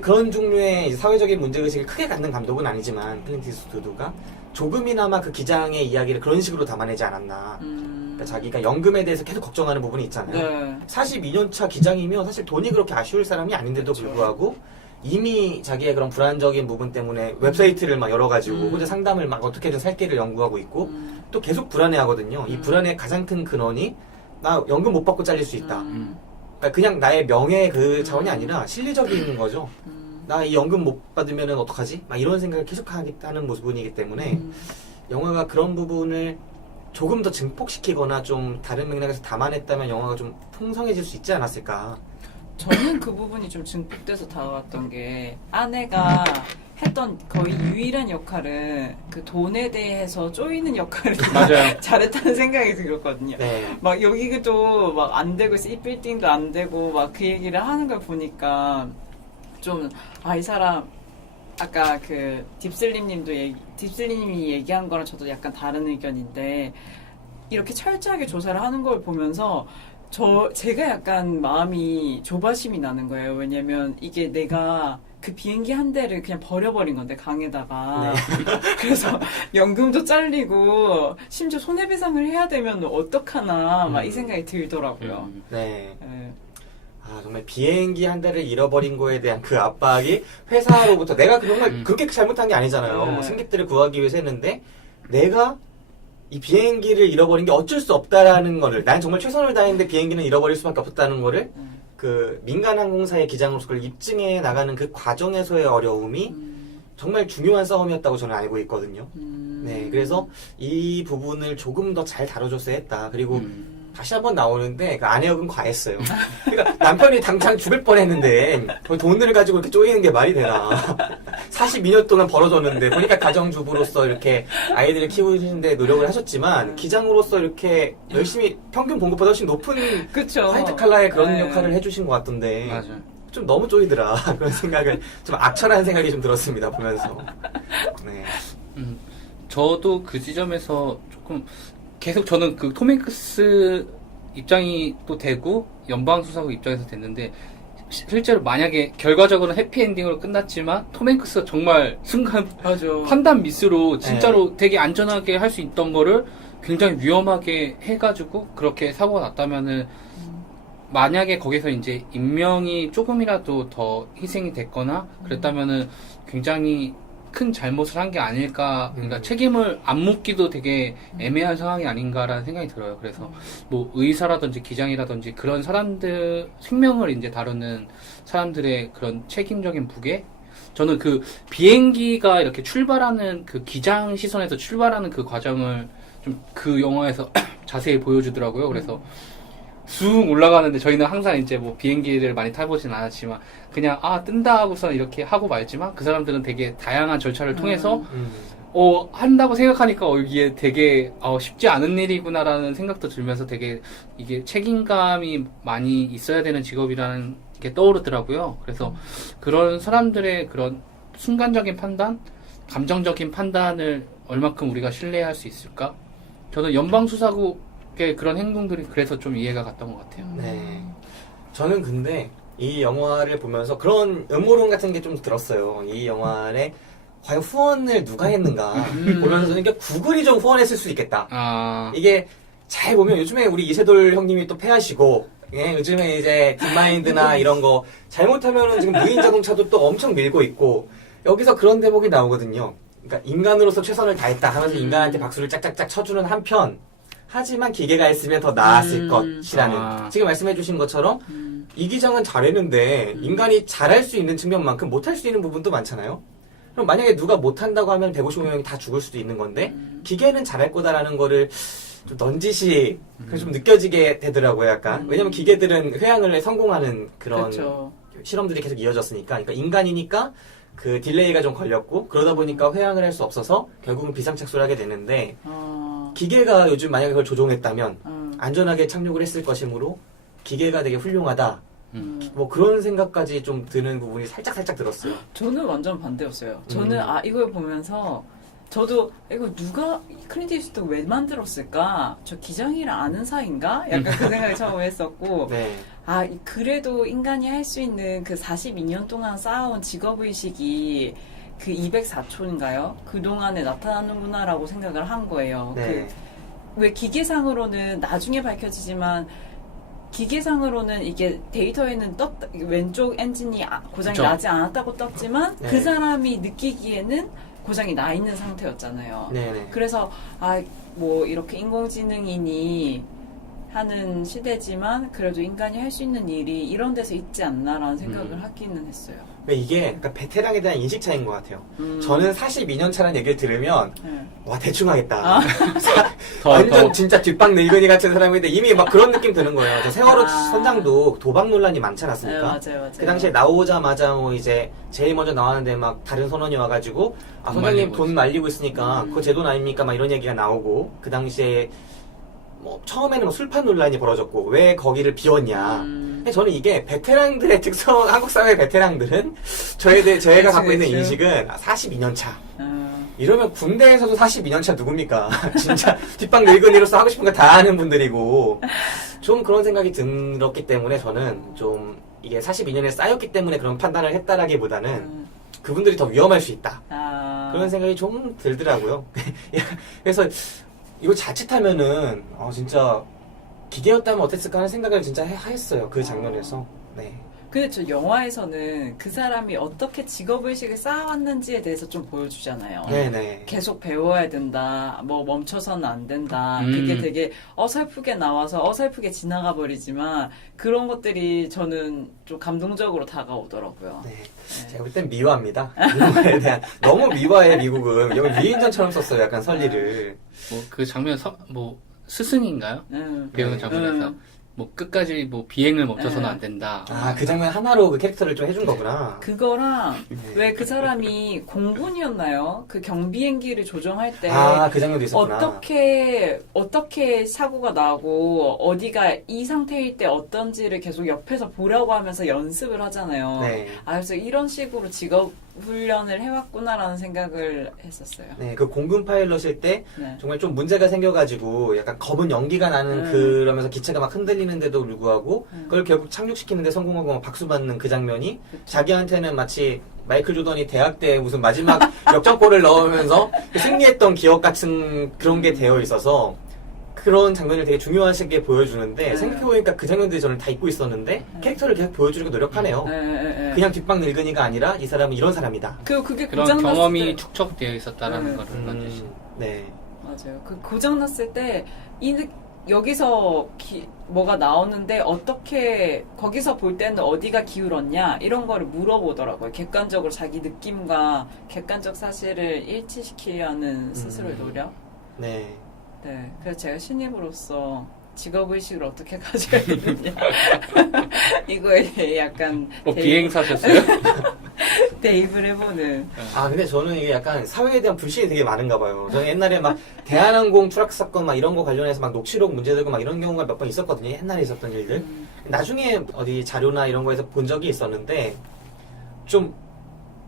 그런 종류의 사회적인 문제의식을 크게 갖는 감독은 아니지만 클린트 이스트우드가 조금이나마 그 기장의 이야기를 그런 식으로 담아내지 않았나. 그러니까 자기가 연금에 대해서 계속 걱정하는 부분이 있잖아요. 네. 42년차 기장이면 사실 돈이 그렇게 아쉬울 사람이 아닌데도 불구하고 이미 자기의 그런 불안적인 부분 때문에 웹사이트를 막 열어가지고 혼자 상담을 막 어떻게든 살 길을 연구하고 있고 또 계속 불안해하거든요. 이 불안의 가장 큰 근원이 나 연금 못 받고 잘릴 수 있다. 그러니까 그냥 나의 명예 그 차원이 아니라 실리적인 거죠. 나 이 연금 못 받으면 어떡하지? 막 이런 생각을 계속 하는 모습이기 때문에 영화가 그런 부분을 조금 더 증폭시키거나 좀 다른 맥락에서 담아냈다면 영화가 좀 풍성해질 수 있지 않았을까. 저는 그 부분이 좀 증폭돼서 다가왔던 게 아내가 했던 거의 유일한 역할은 그 돈에 대해서 쪼이는 역할을 맞아요. 잘했다는 생각이 들었거든요. 네. 막 여기도 막 안 되고 있어, 이 빌딩도 안 되고 막 그 얘기를 하는 걸 보니까 좀 이 사람 아까 그 딥슬림님이 얘기한 거랑 저도 약간 다른 의견인데 이렇게 철저하게 조사를 하는 걸 보면서 제가 약간 마음이 조바심이 나는 거예요. 왜냐면 이게 내가 그 비행기 한 대를 그냥 버려버린 건데 강에다가 그래서 연금도 잘리고 심지어 손해배상을 해야 되면 어떡하나 막 이 생각이 들더라고요. 네. 네. 정말 비행기 한 대를 잃어버린 거에 대한 그 압박이 회사로부터 내가 정말 그렇게 잘못한 게 아니잖아요. 네. 뭐 승객들을 구하기 위해서 했는데 내가 이 비행기를 잃어버린 게 어쩔 수 없다라는 거를 난 정말 최선을 다했는데 비행기는 잃어버릴 수밖에 없다는 거를 그 민간 항공사의 기장으로서 그걸 입증해 나가는 그 과정에서의 어려움이 정말 중요한 싸움이었다고 저는 알고 있거든요. 네, 그래서 이 부분을 조금 더 잘 다뤄줬어야 했다. 그리고 다시 한번 나오는데 그 아내 역은 과했어요. 그러니까 남편이 당장 죽을 뻔했는데 돈을 가지고 이렇게 쪼이는 게 말이 되나. 42년 동안 벌어졌는데 보니까 가정주부로서 이렇게 아이들을 키우는데 노력을 하셨지만 기장으로서 이렇게 열심히 평균 봉급보다 훨씬 높은 그쵸. 화이트 칼라의 그런 네. 역할을 해주신 것 같던데 맞아요. 좀 너무 쪼이더라. 그런 생각을 좀 악천한 생각이 좀 들었습니다 보면서. 네. 저도 그 지점에서 조금 계속 저는 그 톰 행크스 입장이 또 되고 연방수사국 입장에서 됐는데 실제로 만약에 결과적으로 해피엔딩으로 끝났지만 톰 행크스가 정말 순간 맞아. 판단 미스로 진짜로 되게 안전하게 할 수 있던 거를 굉장히 위험하게 해가지고 그렇게 사고가 났다면은 만약에 거기서 이제 인명이 조금이라도 더 희생이 됐거나 그랬다면은 굉장히 큰 잘못을 한 게 아닐까. 그러니까 책임을 안 묻기도 되게 애매한 상황이 아닌가라는 생각이 들어요. 그래서 뭐 의사라든지 기장이라든지 그런 사람들 생명을 이제 다루는 사람들의 그런 책임적인 부계. 저는 그 비행기가 이렇게 출발하는 그 기장 시선에서 출발하는 그 과정을 좀 그 영화에서 자세히 보여주더라고요. 그래서 쑥 올라가는데 저희는 항상 이제 뭐 비행기를 많이 타보진 않았지만 그냥 뜬다 하고서 이렇게 하고 말지만 그 사람들은 되게 다양한 절차를 통해서 한다고 생각하니까 이게 되게 쉽지 않은 일이구나라는 생각도 들면서 되게 이게 책임감이 많이 있어야 되는 직업이라는 게 떠오르더라고요. 그래서 그런 사람들의 그런 순간적인 판단, 감정적인 판단을 얼마큼 우리가 신뢰할 수 있을까? 저는 연방수사국의 그런 행동들이 그래서 좀 이해가 갔던 것 같아요. 네. 저는 근데 이 영화를 보면서 그런 음모론 같은 게 좀 들었어요. 이 영화에 과연 후원을 누가 했는가 보면서 저는 이게 구글이 좀 후원했을 수 있겠다. 이게 잘 보면 요즘에 우리 이세돌 형님이 또 패하시고, 예, 요즘에 이제 딥마인드나 이런 거 잘못하면은 지금 무인 자동차도 또 엄청 밀고 있고, 여기서 그런 대목이 나오거든요. 그러니까 인간으로서 최선을 다했다 하면서 인간한테 박수를 짝짝짝 쳐주는 한편, 하지만 기계가 했으면 더 나았을 것이라는. 지금 말씀해주신 것처럼 이기정은 잘했는데 인간이 잘할 수 있는 측면만큼 못할 수 있는 부분도 많잖아요. 그럼 만약에 누가 못한다고 하면 155명이 다 죽을 수도 있는 건데 기계는 잘할 거다라는 거를 좀 넌지시 좀 느껴지게 되더라고요, 약간. 왜냐면 기계들은 회항을 성공하는 그런 그렇죠. 실험들이 계속 이어졌으니까. 그러니까 인간이니까 그 딜레이가 좀 걸렸고, 그러다 보니까 회항을 할 수 없어서 결국은 비상착수를 하게 되는데, 기계가 요즘 만약에 그걸 조종했다면 안전하게 착륙을 했을 것이므로 기계가 되게 훌륭하다. 뭐 그런 생각까지 좀 드는 부분이 살짝 들었어요. 저는 완전 반대였어요. 저는 이걸 보면서 저도 이거 누가 클린트 이스트가 왜 만들었을까? 저 기장이랑 아는 사이인가? 약간 그 생각을 처음에 했었고 네. 그래도 인간이 할 수 있는 그 42년 동안 쌓아온 직업의식이 그 204초인가요? 그동안에 나타나는구나라고 생각을 한 거예요. 네. 왜 기계상으로는 나중에 밝혀지지만 기계상으로는 이게 데이터에는 왼쪽 엔진이 고장이 그쵸. 나지 않았다고 떴지만 네. 그 사람이 느끼기에는 고장이 나 있는 상태였잖아요. 네네. 그래서 뭐 이렇게 인공지능이니 하는 시대지만 그래도 인간이 할 수 있는 일이 이런 데서 있지 않나라는 생각을 하기는 했어요. 이게 약간 베테랑에 대한 인식 차이인 것 같아요. 저는 42년 차라는 얘기를 들으면 와 대충 하겠다. 완전 진짜 뒷방 늙은이 같은 사람인데 이미 막 그런 느낌 드는 거예요. 저 세월호 선장도 도박 논란이 많지 않았습니까? 네, 맞아요. 그 당시에 나오자마자 뭐 이제 제일 먼저 나왔는데 막 다른 선원이 와가지고 선장님 돈 말리고 있으니까 그거 제 돈 아닙니까? 막 이런 얘기가 나오고, 그 당시에 뭐 처음에는 뭐 술판 논란이 벌어졌고 왜 거기를 비웠냐. 근데 저는 이게 베테랑들의 특성, 한국 사회 베테랑들은 저희가 갖고 있는 인식은 42년 차. 이러면 군대에서도 42년 차 누굽니까? 진짜 뒷방 늙은이로서 하고 싶은 거 다 하는 분들이고, 좀 그런 생각이 들었기 때문에 저는 좀 이게 42년에 쌓였기 때문에 그런 판단을 했다라기보다는 그분들이 더 위험할 수 있다. 그런 생각이 좀 들더라고요. 그래서 이거 자칫하면은 진짜 기계였다면 어땠을까 하는 생각을 진짜 했어요. 그 장면에서. 네. 근데 저 영화에서는 그 사람이 어떻게 직업의식을 쌓아왔는지에 대해서 좀 보여주잖아요. 네네. 계속 배워야 된다, 뭐 멈춰서는 안 된다. 그게 되게 어설프게 나와서 어설프게 지나가 버리지만 그런 것들이 저는 좀 감동적으로 다가오더라고요. 네. 제가 볼 땐 미화입니다. 미국에 대한. 너무 미화해, 미국은. 여기 위인전처럼 썼어요, 약간 설리를. 뭐 그 장면 스승인가요? 배우는 장면에서. 뭐 끝까지 뭐 비행을 멈춰서는 안 된다. 그 장면 하나로 그 캐릭터를 좀 해준 거구나. 그거랑 왜 그 사람이 공군이었나요? 그 경비행기를 조종할 때 그 장면도 있었구나. 어떻게 사고가 나고 어디가 이 상태일 때 어떤지를 계속 옆에서 보라고 하면서 연습을 하잖아요. 네. 그래서 이런 식으로 직업 훈련을 해왔구나라는 생각을 했었어요. 네, 그 공군 파일럿일 때 정말 좀 문제가 생겨가지고 약간 검은 연기가 나는 그러면서 기체가 막 흔들리는데도 불구하고 그걸 결국 착륙시키는데 성공하고 막 박수 받는 그 장면이 자기한테는 마치 마이클 조던이 대학 때 무슨 마지막 역전골을 넣으면서 승리했던 기억 같은 그런 게 되어 있어서 그런 장면을 되게 중요하시게 보여주는데 생각해보니까 그 장면들이 저는 다 잊고 있었는데 캐릭터를 계속 보여주려고 노력하네요. 그냥 뒷방 늙은이가 아니라 이 사람은 이런 사람이다. 그게 그런 경험이 축적되어 있었다라는 걸 보여주시죠. 네. 맞아요. 그 고장났을 때 여기서 뭐가 나오는데 어떻게 거기서 볼 때는 어디가 기울었냐 이런 거를 물어보더라고요. 객관적으로 자기 느낌과 객관적 사실을 일치시키려는 스스로의 노력. 네. 네, 그래서 제가 신입으로서 직업의식을 어떻게 가져야 되느냐 이거에 대해 약간 비행사셨어요? 대입을 해보는. 아 근데 저는 이게 약간 사회에 대한 불신이 되게 많은가 봐요. 저는 옛날에 막 대한항공 추락 사건 막 이런 거 관련해서 막 녹취록 문제되고 막 이런 경우가 몇 번 있었거든요. 옛날에 있었던 일들. 나중에 어디 자료나 이런 거에서 본 적이 있었는데 좀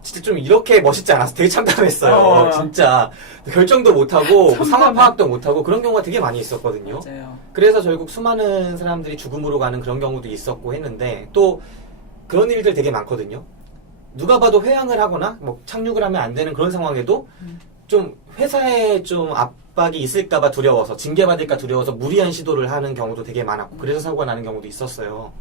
진짜 좀 이렇게 멋있지 않았어. 되게 참담했어요. 진짜 결정도 못하고 상황 파악도 못하고 그런 경우가 되게 많이 있었거든요. 맞아요. 그래서 결국 수많은 사람들이 죽음으로 가는 그런 경우도 있었고 했는데 또 그런 일들 되게 많거든요. 누가 봐도 회항을 하거나 뭐 착륙을 하면 안 되는 그런 상황에도 좀 회사에 좀 압박이 있을까봐 두려워서 징계받을까 두려워서 무리한 시도를 하는 경우도 되게 많았고 그래서 사고가 나는 경우도 있었어요.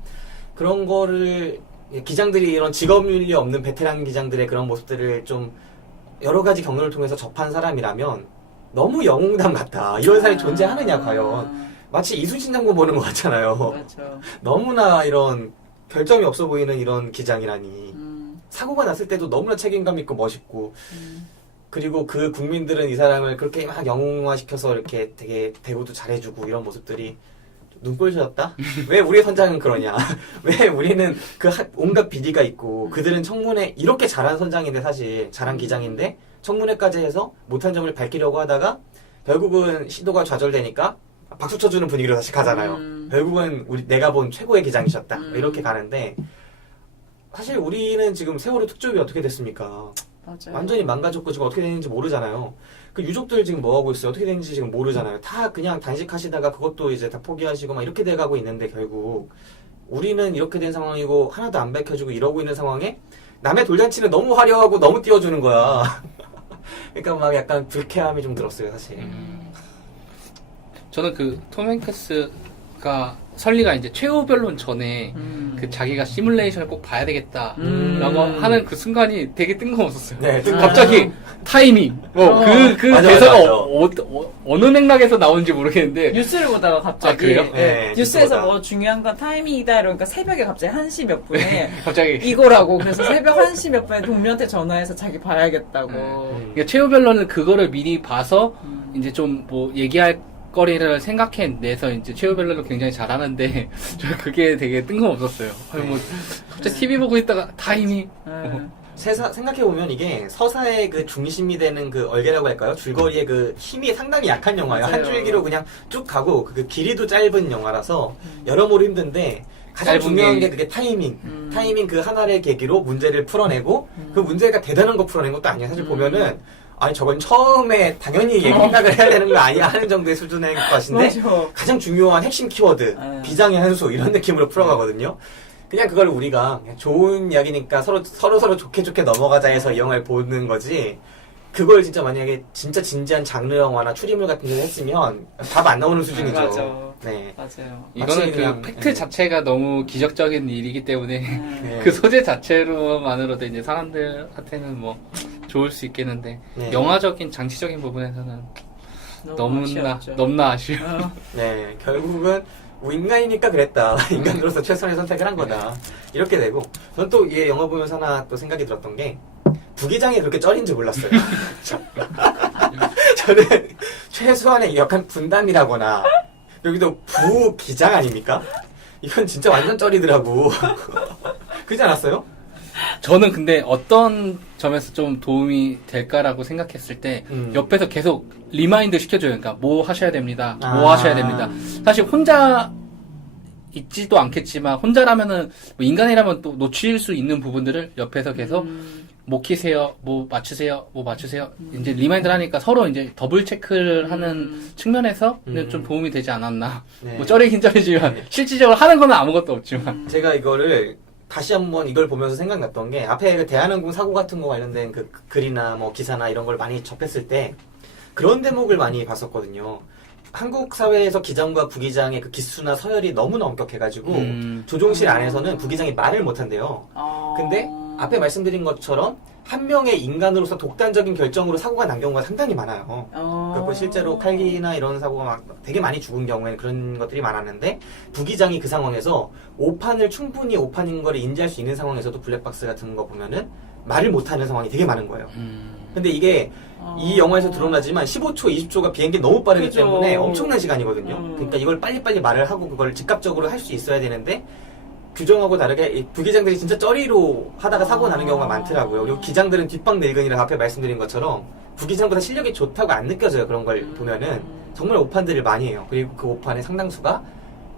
그런 거를 기장들이 이런 직업윤리 없는 베테랑 기장들의 그런 모습들을 좀 여러 가지 경험을 통해서 접한 사람이라면 너무 영웅담 같다. 이런 사람이 존재하느냐 과연. 마치 이순신 장군 보는 것 같잖아요. 그렇죠. 너무나 이런 결점이 없어 보이는 이런 기장이라니. 사고가 났을 때도 너무나 책임감 있고 멋있고 그리고 그 국민들은 이 사람을 그렇게 막 영웅화시켜서 이렇게 되게 대우도 잘해주고 이런 모습들이 눈꼴 졌다? 왜 우리 선장은 그러냐? 왜 우리는 그 온갖 비리가 있고 그들은 청문회 이렇게 잘한 선장인데 사실 잘한 기장인데 청문회까지 해서 못한 점을 밝히려고 하다가 결국은 시도가 좌절되니까 박수 쳐주는 분위기로 다시 가잖아요. 결국은 내가 본 최고의 기장이셨다. 이렇게 가는데 사실 우리는 지금 세월호 특조위 어떻게 됐습니까? 맞아요. 완전히 망가졌고 지금 어떻게 되는지 모르잖아요. 그 유족들 지금 뭐 하고 있어요? 어떻게 되는지 지금 모르잖아요. 다 그냥 단식하시다가 그것도 이제 다 포기하시고 막 이렇게 돼가고 있는데 결국 우리는 이렇게 된 상황이고 하나도 안 밝혀지고 이러고 있는 상황에 남의 돌잔치는 너무 화려하고 너무 띄워주는 거야. 그러니까 막 약간 불쾌함이 좀 들었어요, 사실. 저는 그 톰 행크스가 설리가 이제 최후 변론 전에 그 자기가 시뮬레이션을 꼭 봐야 되겠다라고 하는 그 순간이 되게 뜬금없었어요. 네, 갑자기 타이밍, 그 맞아, 대사가 맞아. 어느 맥락에서 나오는지 모르겠는데 뉴스를 보다가 갑자기 그래요? 네, 뉴스에서 뉴스보다. 뭐 중요한 건 타이밍이다 이러니까 새벽에 갑자기 1시 몇 분에 갑자기 이거라고 그래서 새벽 1시 몇 분에 동료한테 전화해서 자기 봐야겠다고. 그러니까 최후 변론은 그거를 미리 봐서 이제 좀 뭐 얘기할 거리를 생각해내서 이제 최후 변론을 굉장히 잘하는데 저 그게 되게 뜬금없었어요. 아니 뭐 갑자기 TV 보고 있다가 타이밍. 생각해보면 이게 서사의 그 중심이 되는 그 얼개라고 할까요? 줄거리의 그 힘이 상당히 약한 영화예요. 맞아요. 한 줄기로 그냥 쭉 가고 그 길이도 짧은 영화라서 여러모로 힘든데 가장 짧은 중요한 게- 게 그게 타이밍. 타이밍 그 하나의 계기로 문제를 풀어내고 그 문제가 대단한 거 풀어낸 것도 아니야. 사실 보면은 아니 저건 처음에 당연히 생각을 해야 되는 거 아니야 하는 정도의 수준의 것인데 맞아. 가장 중요한 핵심 키워드 비장의 한수 이런 느낌으로 풀어가거든요. 그냥 그걸 우리가 그냥 좋은 이야기니까 서로 좋게 넘어가자 해서 이 영화를 보는 거지. 그걸 진짜 만약에 진짜 진지한 장르 영화나 추리물 같은 거 했으면 답 안 나오는 수준이죠. 맞아. 네. 맞아요. 이거는 그 그냥, 팩트 자체가 너무 기적적인 일이기 때문에 네. 그 소재 자체로만으로도 이제 사람들한테는 뭐 좋을 수 있겠는데 네. 영화적인 장치적인 부분에서는 너무나 아쉬웠죠. 너무나 아쉬워. 네, 결국은 인간이니까 그랬다. 인간으로서 최선의 선택을 한 거다. 이렇게 되고 저는 또 이 영화 보면서 하나 또 생각이 들었던 게 부기장이 그렇게 쩔인 줄 몰랐어요. 저는 최소한의 약간 분담이라거나 여기도 부기장 아닙니까? 이건 진짜 완전 쩔이더라고. 그렇지 않았어요? 저는 근데 어떤 점에서 좀 도움이 될까라고 생각했을 때 옆에서 계속 리마인드 시켜줘요. 그러니까 뭐 하셔야 됩니다. 뭐 하셔야 됩니다. 사실 혼자 있지도 않겠지만 혼자라면은 뭐 인간이라면 또 놓칠 수 있는 부분들을 옆에서 계속 뭐 키세요, 뭐 맞추세요, 뭐 맞추세요. 이제 리마인드를 하니까 서로 이제 더블 체크를 하는 측면에서 좀 도움이 되지 않았나. 네. 뭐 쩔이긴 쩔이지만 네. 실질적으로 하는 건 아무것도 없지만. 제가 이거를 다시 한번 이걸 보면서 생각났던 게 앞에 그 대한항공 사고 같은 거 관련된 그 글이나 뭐 기사나 이런 걸 많이 접했을 때 그런 대목을 많이 봤었거든요. 한국 사회에서 기장과 부기장의 그 기수나 서열이 너무나 엄격해가지고 조종실 안에서는 부기장이 말을 못한대요. 근데 앞에 말씀드린 것처럼 한 명의 인간으로서 독단적인 결정으로 사고가 난 경우가 상당히 많아요. 그리고 실제로 칼기나 이런 사고가 막 되게 많이 죽은 경우에는 그런 것들이 많았는데 부기장이 그 상황에서 오판을 충분히 오판인 걸 인지할 수 있는 상황에서도 블랙박스 같은 거 보면은 말을 못하는 상황이 되게 많은 거예요. 근데 이게 이 영화에서 드러나지만 15초, 20초가 비행기 너무 빠르기 그죠. 때문에 엄청난 시간이거든요. 그러니까 이걸 빨리빨리 말을 하고 그걸 즉각적으로 할 수 있어야 되는데 규정하고 다르게 이 부기장들이 진짜 쩌리로 하다가 사고 나는 경우가 많더라고요. 그리고 기장들은 뒷방 늙은이라고 앞에 말씀드린 것처럼 부기장보다 실력이 좋다고 안 느껴져요. 그런 걸 보면은 정말 오판들을 많이 해요. 그리고 그 오판의 상당수가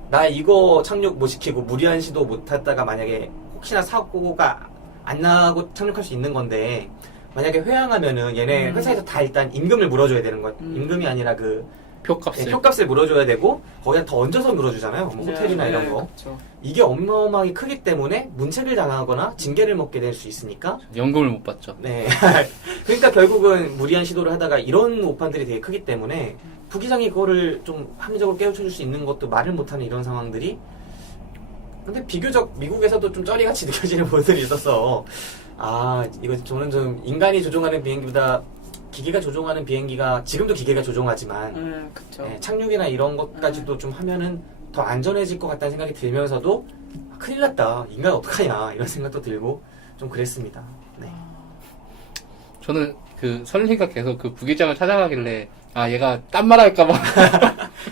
나 이거 착륙 못 시키고 무리한 시도 못 했다가 만약에 혹시나 사고가 안 나고 착륙할 수 있는 건데 만약에 회항하면은 얘네 회사에서 다 일단 임금을 물어줘야 되는 거예요. 임금이 아니라 그 표값을. 네, 표값을 물어줘야 되고 거기다 더 얹어서 물어주잖아요. 뭐 호텔이나 이런 거. 그쵸. 이게 어마어마하게 크기 때문에 문책을 당하거나 징계를 먹게 될 수 있으니까. 연금을 못 받죠. 네. 그러니까 결국은 무리한 시도를 하다가 이런 오판들이 되게 크기 때문에 부기장이 그거를 좀 합리적으로 깨우쳐줄 수 있는 것도 말을 못하는 이런 상황들이. 근데 비교적 미국에서도 좀 쩌리같이 느껴지는 부분들이 있어서 아 이거 저는 좀 인간이 조종하는 비행기보다 기계가 조종하는 비행기가 지금도 기계가 조종하지만 그쵸. 네, 착륙이나 이런 것까지도 좀 하면은 더 안전해질 것 같다는 생각이 들면서도 아, 큰일 났다 인간 어떡하냐 이런 생각도 들고 좀 그랬습니다. 네. 저는 그 설리가 계속 그 부기장을 찾아가길래 아 얘가 딴 말 할까봐.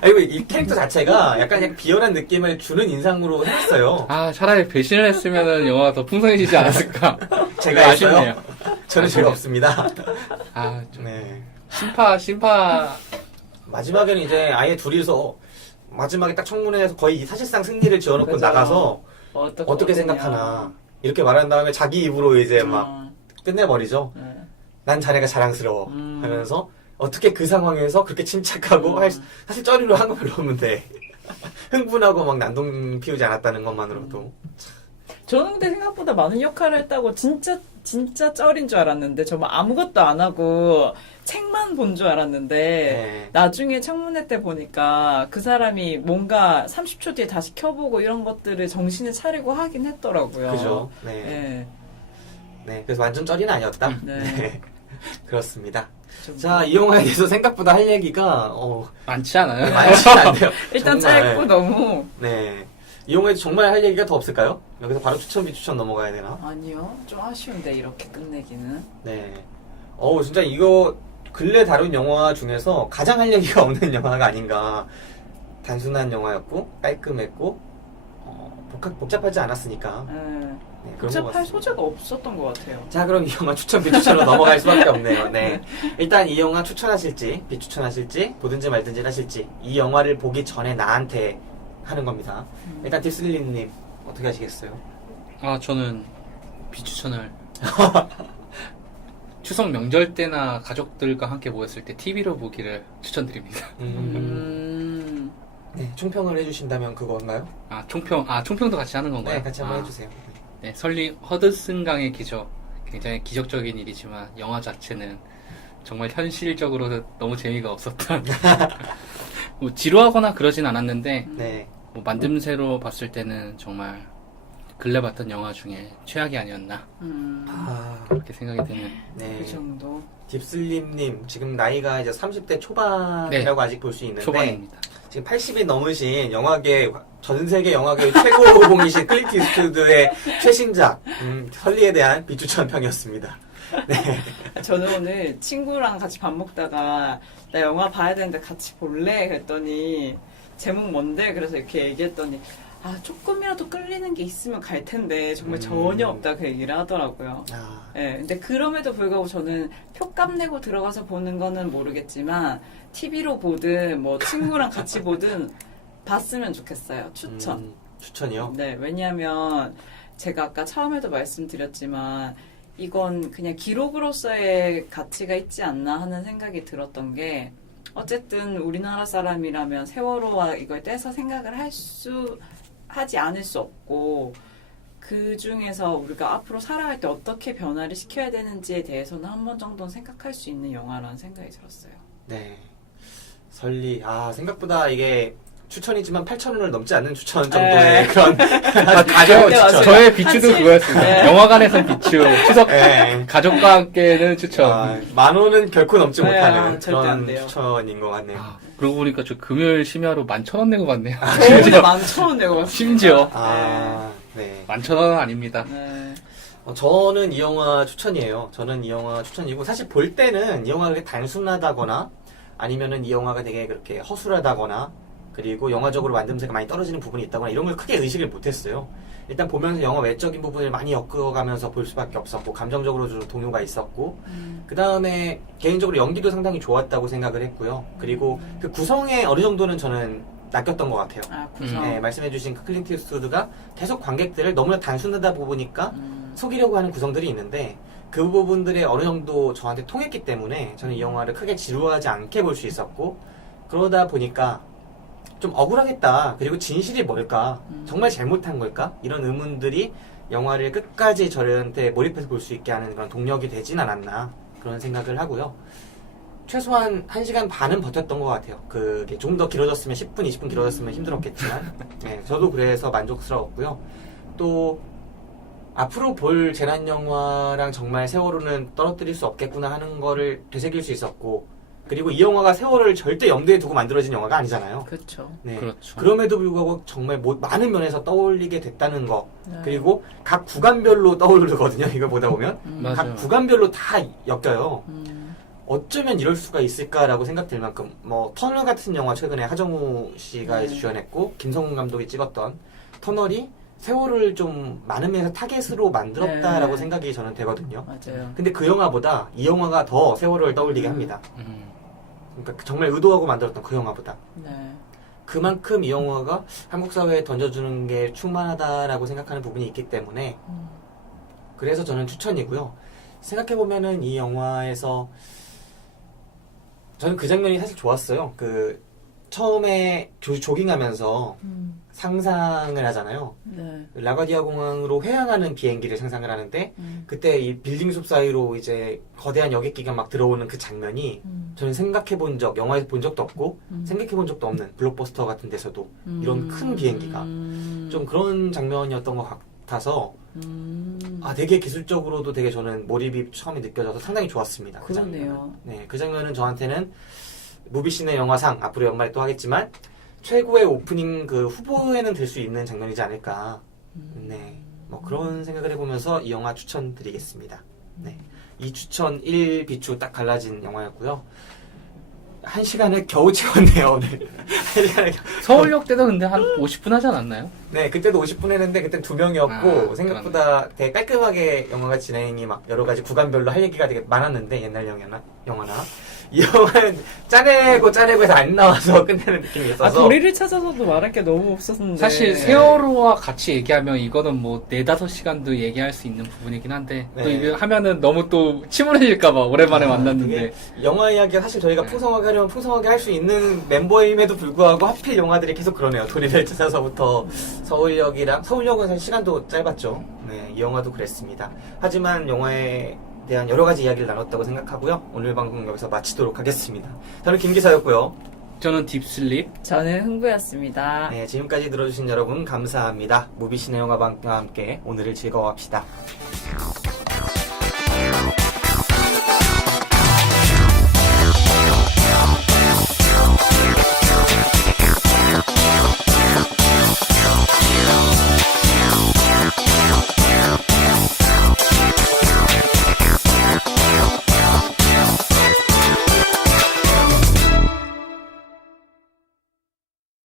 그리고 이 캐릭터 자체가 약간 비열한 느낌을 주는 인상으로 해놨어요. 아 차라리 배신을 했으면은 영화가 더 풍성해지지 않았을까. 제가 아쉽네요. 했어요. 저는 죄가 없습니다. 아 좀 네. 심파 마지막에는 이제 아예 둘이서 마지막에 딱 청문회에서 거의 사실상 승리를 지어놓고 그죠. 나가서 어떻게 어떻게 생각하나 이렇게 말한 다음에 자기 입으로 이제 막 끝내버리죠. 네. 난 자네가 자랑스러워 하면서 어떻게 그 상황에서 그렇게 침착하고 사실 쩌리로 한 거 별로 없는데 흥분하고 막 난동 피우지 않았다는 것만으로도 저는 근데 생각보다 많은 역할을 했다고 진짜 쩔인 줄 알았는데 정말 아무것도 안 하고 책만 본 줄 알았는데 네. 나중에 청문회 때 보니까 그 사람이 뭔가 30초 뒤에 다시 켜보고 이런 것들을 정신을 차리고 하긴 했더라고요. 그죠. 네. 네. 네. 그래서 완전 쩌리는 아니었다. 네. 네. 그렇습니다. 좀 자, 이 영화에 대해서 생각보다 할 얘기가 많지 않아요. 많지 않네요. 일단 정말. 짧고 너무 네. 이 영화에 정말 할 얘기가 더 없을까요? 여기서 바로 추천 비추천 넘어가야 되나? 아니요. 좀 아쉬운데 이렇게 끝내기는. 네. 진짜 이거 근래 다룬 영화 중에서 가장 할 얘기가 없는 영화가 아닌가. 단순한 영화였고 깔끔했고 복잡하지 않았으니까. 네. 네, 그런 것 복잡할 같습니다. 소재가 없었던 것 같아요. 자, 그럼 이 영화 추천 비추천으로 넘어갈 수밖에 없네요. 네. 일단 이 영화 추천하실지 비추천하실지 보든지 말든지 하실지 이 영화를 보기 전에 나한테 하는 겁니다. 일단 딥슬리님 어떻게 하시겠어요? 아 저는 비추천을 추석 명절 때나 가족들과 함께 모였을 때 TV로 보기를 추천드립니다. 네, 총평을 해주신다면 그건가요? 아 총평도 같이 하는 건가요? 네, 같이 한번 아, 해주세요. 네, 설리 허드슨강의 기적 굉장히 기적적인 일이지만 영화 자체는 정말 현실적으로 너무 재미가 없었던 뭐 지루하거나 그러진 않았는데 네. 뭐 만듦새로 봤을 때는 정말 근래 봤던 영화 중에 최악이 아니었나 그렇게 생각이 드는. 네. 그 정도. 딥슬림님 지금 나이가 이제 30대 초반이라고 네. 아직 볼 수 있는데 초반입니다. 지금 80이 넘으신 영화계 전 세계 영화계 최고봉이신 클린트 이스트우드의 최신작 설리에 대한 비추천 평이었습니다. 네. 저는 오늘 친구랑 같이 밥 먹다가 나 영화 봐야 되는데 같이 볼래? 그랬더니 제목 뭔데? 그래서 이렇게 얘기했더니 아 조금이라도 끌리는 게 있으면 갈 텐데 정말 전혀 없다 그 얘기를 하더라고요. 네, 근데 그럼에도 불구하고 저는 표값 내고 들어가서 보는 거는 모르겠지만 TV로 보든 뭐 친구랑 같이 보든 봤으면 좋겠어요. 추천. 추천이요? 네, 왜냐하면 제가 아까 처음에도 말씀드렸지만 이건 그냥 기록으로서의 가치가 있지 않나 하는 생각이 들었던 게 어쨌든 우리나라 사람이라면 세월호와 이걸 떼서 생각을 하지 않을 수 없고 그 중에서 우리가 앞으로 살아갈 때 어떻게 변화를 시켜야 되는지에 대해서는 한 번 정도는 생각할 수 있는 영화라는 생각이 들었어요. 네. 설리. 생각보다 이게 추천이지만 8,000원을 넘지 않는 추천 정도의 그런 가벼운 추천. 저의 비추도 그거였습니다. 네. 영화관에선 비추, 추석 네. 가족과 함께는 추천. 10,000원은 결코 넘지 네, 못하는 절대 안 그런 돼요. 추천인 것 같네요. 그러고 보니까 저 금요일 심야로 11,000원 내고 봤네요. 저는 11,000원 내고 왔어요. 심지어 네. 11,000원은 아닙니다. 네. 저는 이 영화 추천이에요. 저는 이 영화 추천이고 사실 볼 때는 이 영화가 그렇게 단순하다거나 아니면은 이 영화가 되게 그렇게 허술하다거나 그리고 영화적으로 만듦새가 많이 떨어지는 부분이 있다거나 이런 걸 크게 의식을 못했어요. 일단 보면서 영화 외적인 부분을 많이 엮어가면서 볼 수밖에 없었고 감정적으로 좀 동요가 있었고 그 다음에 개인적으로 연기도 상당히 좋았다고 생각을 했고요. 그리고 그 구성에 어느 정도는 저는 낚였던 것 같아요. 아, 구성. 네, 말씀해주신 그 클린트 이스트우드가 계속 관객들을 너무나 단순하다 보니까 속이려고 하는 구성들이 있는데 그 부분들이 어느 정도 저한테 통했기 때문에 저는 이 영화를 크게 지루하지 않게 볼 수 있었고 그러다 보니까 좀 억울하겠다. 그리고 진실이 뭘까? 정말 잘못한 걸까? 이런 의문들이 영화를 끝까지 저한테 몰입해서 볼 수 있게 하는 그런 동력이 되진 않았나 그런 생각을 하고요. 최소한 1시간 반은 버텼던 것 같아요. 그게 좀 더 길어졌으면 10분, 20분 길어졌으면 힘들었겠지만 네, 저도 그래서 만족스러웠고요. 또 앞으로 볼 재난 영화랑 정말 세월호는 떨어뜨릴 수 없겠구나 하는 거를 되새길 수 있었고 그리고 이 영화가 세월호를 절대 염두에 두고 만들어진 영화가 아니잖아요. 그렇죠. 네. 그렇죠. 그럼에도 불구하고 정말 많은 면에서 떠올리게 됐다는 거 네. 그리고 각 구간별로 떠오르거든요. 이걸 보다 보면 맞아요. 각 구간별로 다 엮여요. 어쩌면 이럴 수가 있을까라고 생각될 만큼 뭐 터널 같은 영화 최근에 하정우 씨가 주연했고 김성훈 감독이 찍었던 터널이 세월을 좀 많은 면에서 타겟으로 만들었다라고 네. 생각이 저는 되거든요. 맞아요. 근데 그 영화보다 이 영화가 더 세월을 떠올리게 합니다. 그러니까 정말 의도하고 만들었던 그 영화보다. 네. 그만큼 이 영화가 한국 사회에 던져주는 게 충만하다라고 생각하는 부분이 있기 때문에 그래서 저는 추천이고요. 생각해보면은 이 영화에서 저는 그 장면이 사실 좋았어요. 그 처음에 조깅하면서 상상을 하잖아요. 네. 라과디아 공항으로 회항하는 비행기를 상상을 하는데 그때 이 빌딩 숲 사이로 이제 거대한 여객기가 막 들어오는 그 장면이 저는 생각해본 적, 영화에서 본 적도 없고 생각해본 적도 없는 블록버스터 같은 데서도 이런 큰 비행기가 좀 그런 장면이었던 것 같아서 아 되게 기술적으로도 되게 저는 몰입이 처음에 느껴져서 상당히 좋았습니다. 그 장면은. 그러네요. 네, 그 장면은 저한테는 무비시네 영화상 앞으로 연말에 또 하겠지만 최고의 오프닝 그 후보에는 들 수 있는 장면이지 않을까. 네, 뭐 그런 생각을 해보면서 이 영화 추천드리겠습니다. 네, 이 추천 1비추 딱 갈라진 영화였고요. 1시간을 겨우 채웠네요 오늘. 1시간을 서울역 때도 근데 한 50분 하지 않았나요? 네, 그때도 50분 했는데 그땐 2명이었고 아, 생각보다 되게 깔끔하게 영화가 진행이 막 여러 가지 구간별로 할 얘기가 되게 많았는데 옛날 영화나 이 영화는 짜내고 해서 안 나와서 끝내는 느낌이 있어서 도리를 찾아서도 말할 게 너무 없었는데. 사실 세월호와 같이 얘기하면 이거는 뭐 4-5시간도 얘기할 수 있는 부분이긴 한데 또 네. 이거 하면은 너무 또 침울해질까봐 오랜만에 만났는데 되게 영화 이야기가 사실 저희가 풍성하게 하려면 풍성하게 할 수 있는 멤버임에도 불구하고 하필 영화들이 계속 그러네요. 도리를 찾아서부터 서울역은 사실 시간도 짧았죠. 네, 이 영화도 그랬습니다. 하지만 영화에 대한 여러 가지 이야기를 나눴다고 생각하고요. 오늘 방송 여기서 마치도록 하겠습니다. 저는 김기사였고요. 저는 딥슬립 저는 흥부였습니다. 네, 지금까지 들어주신 여러분 감사합니다. 무비시네 영화방과 함께 오늘을 즐거워합시다.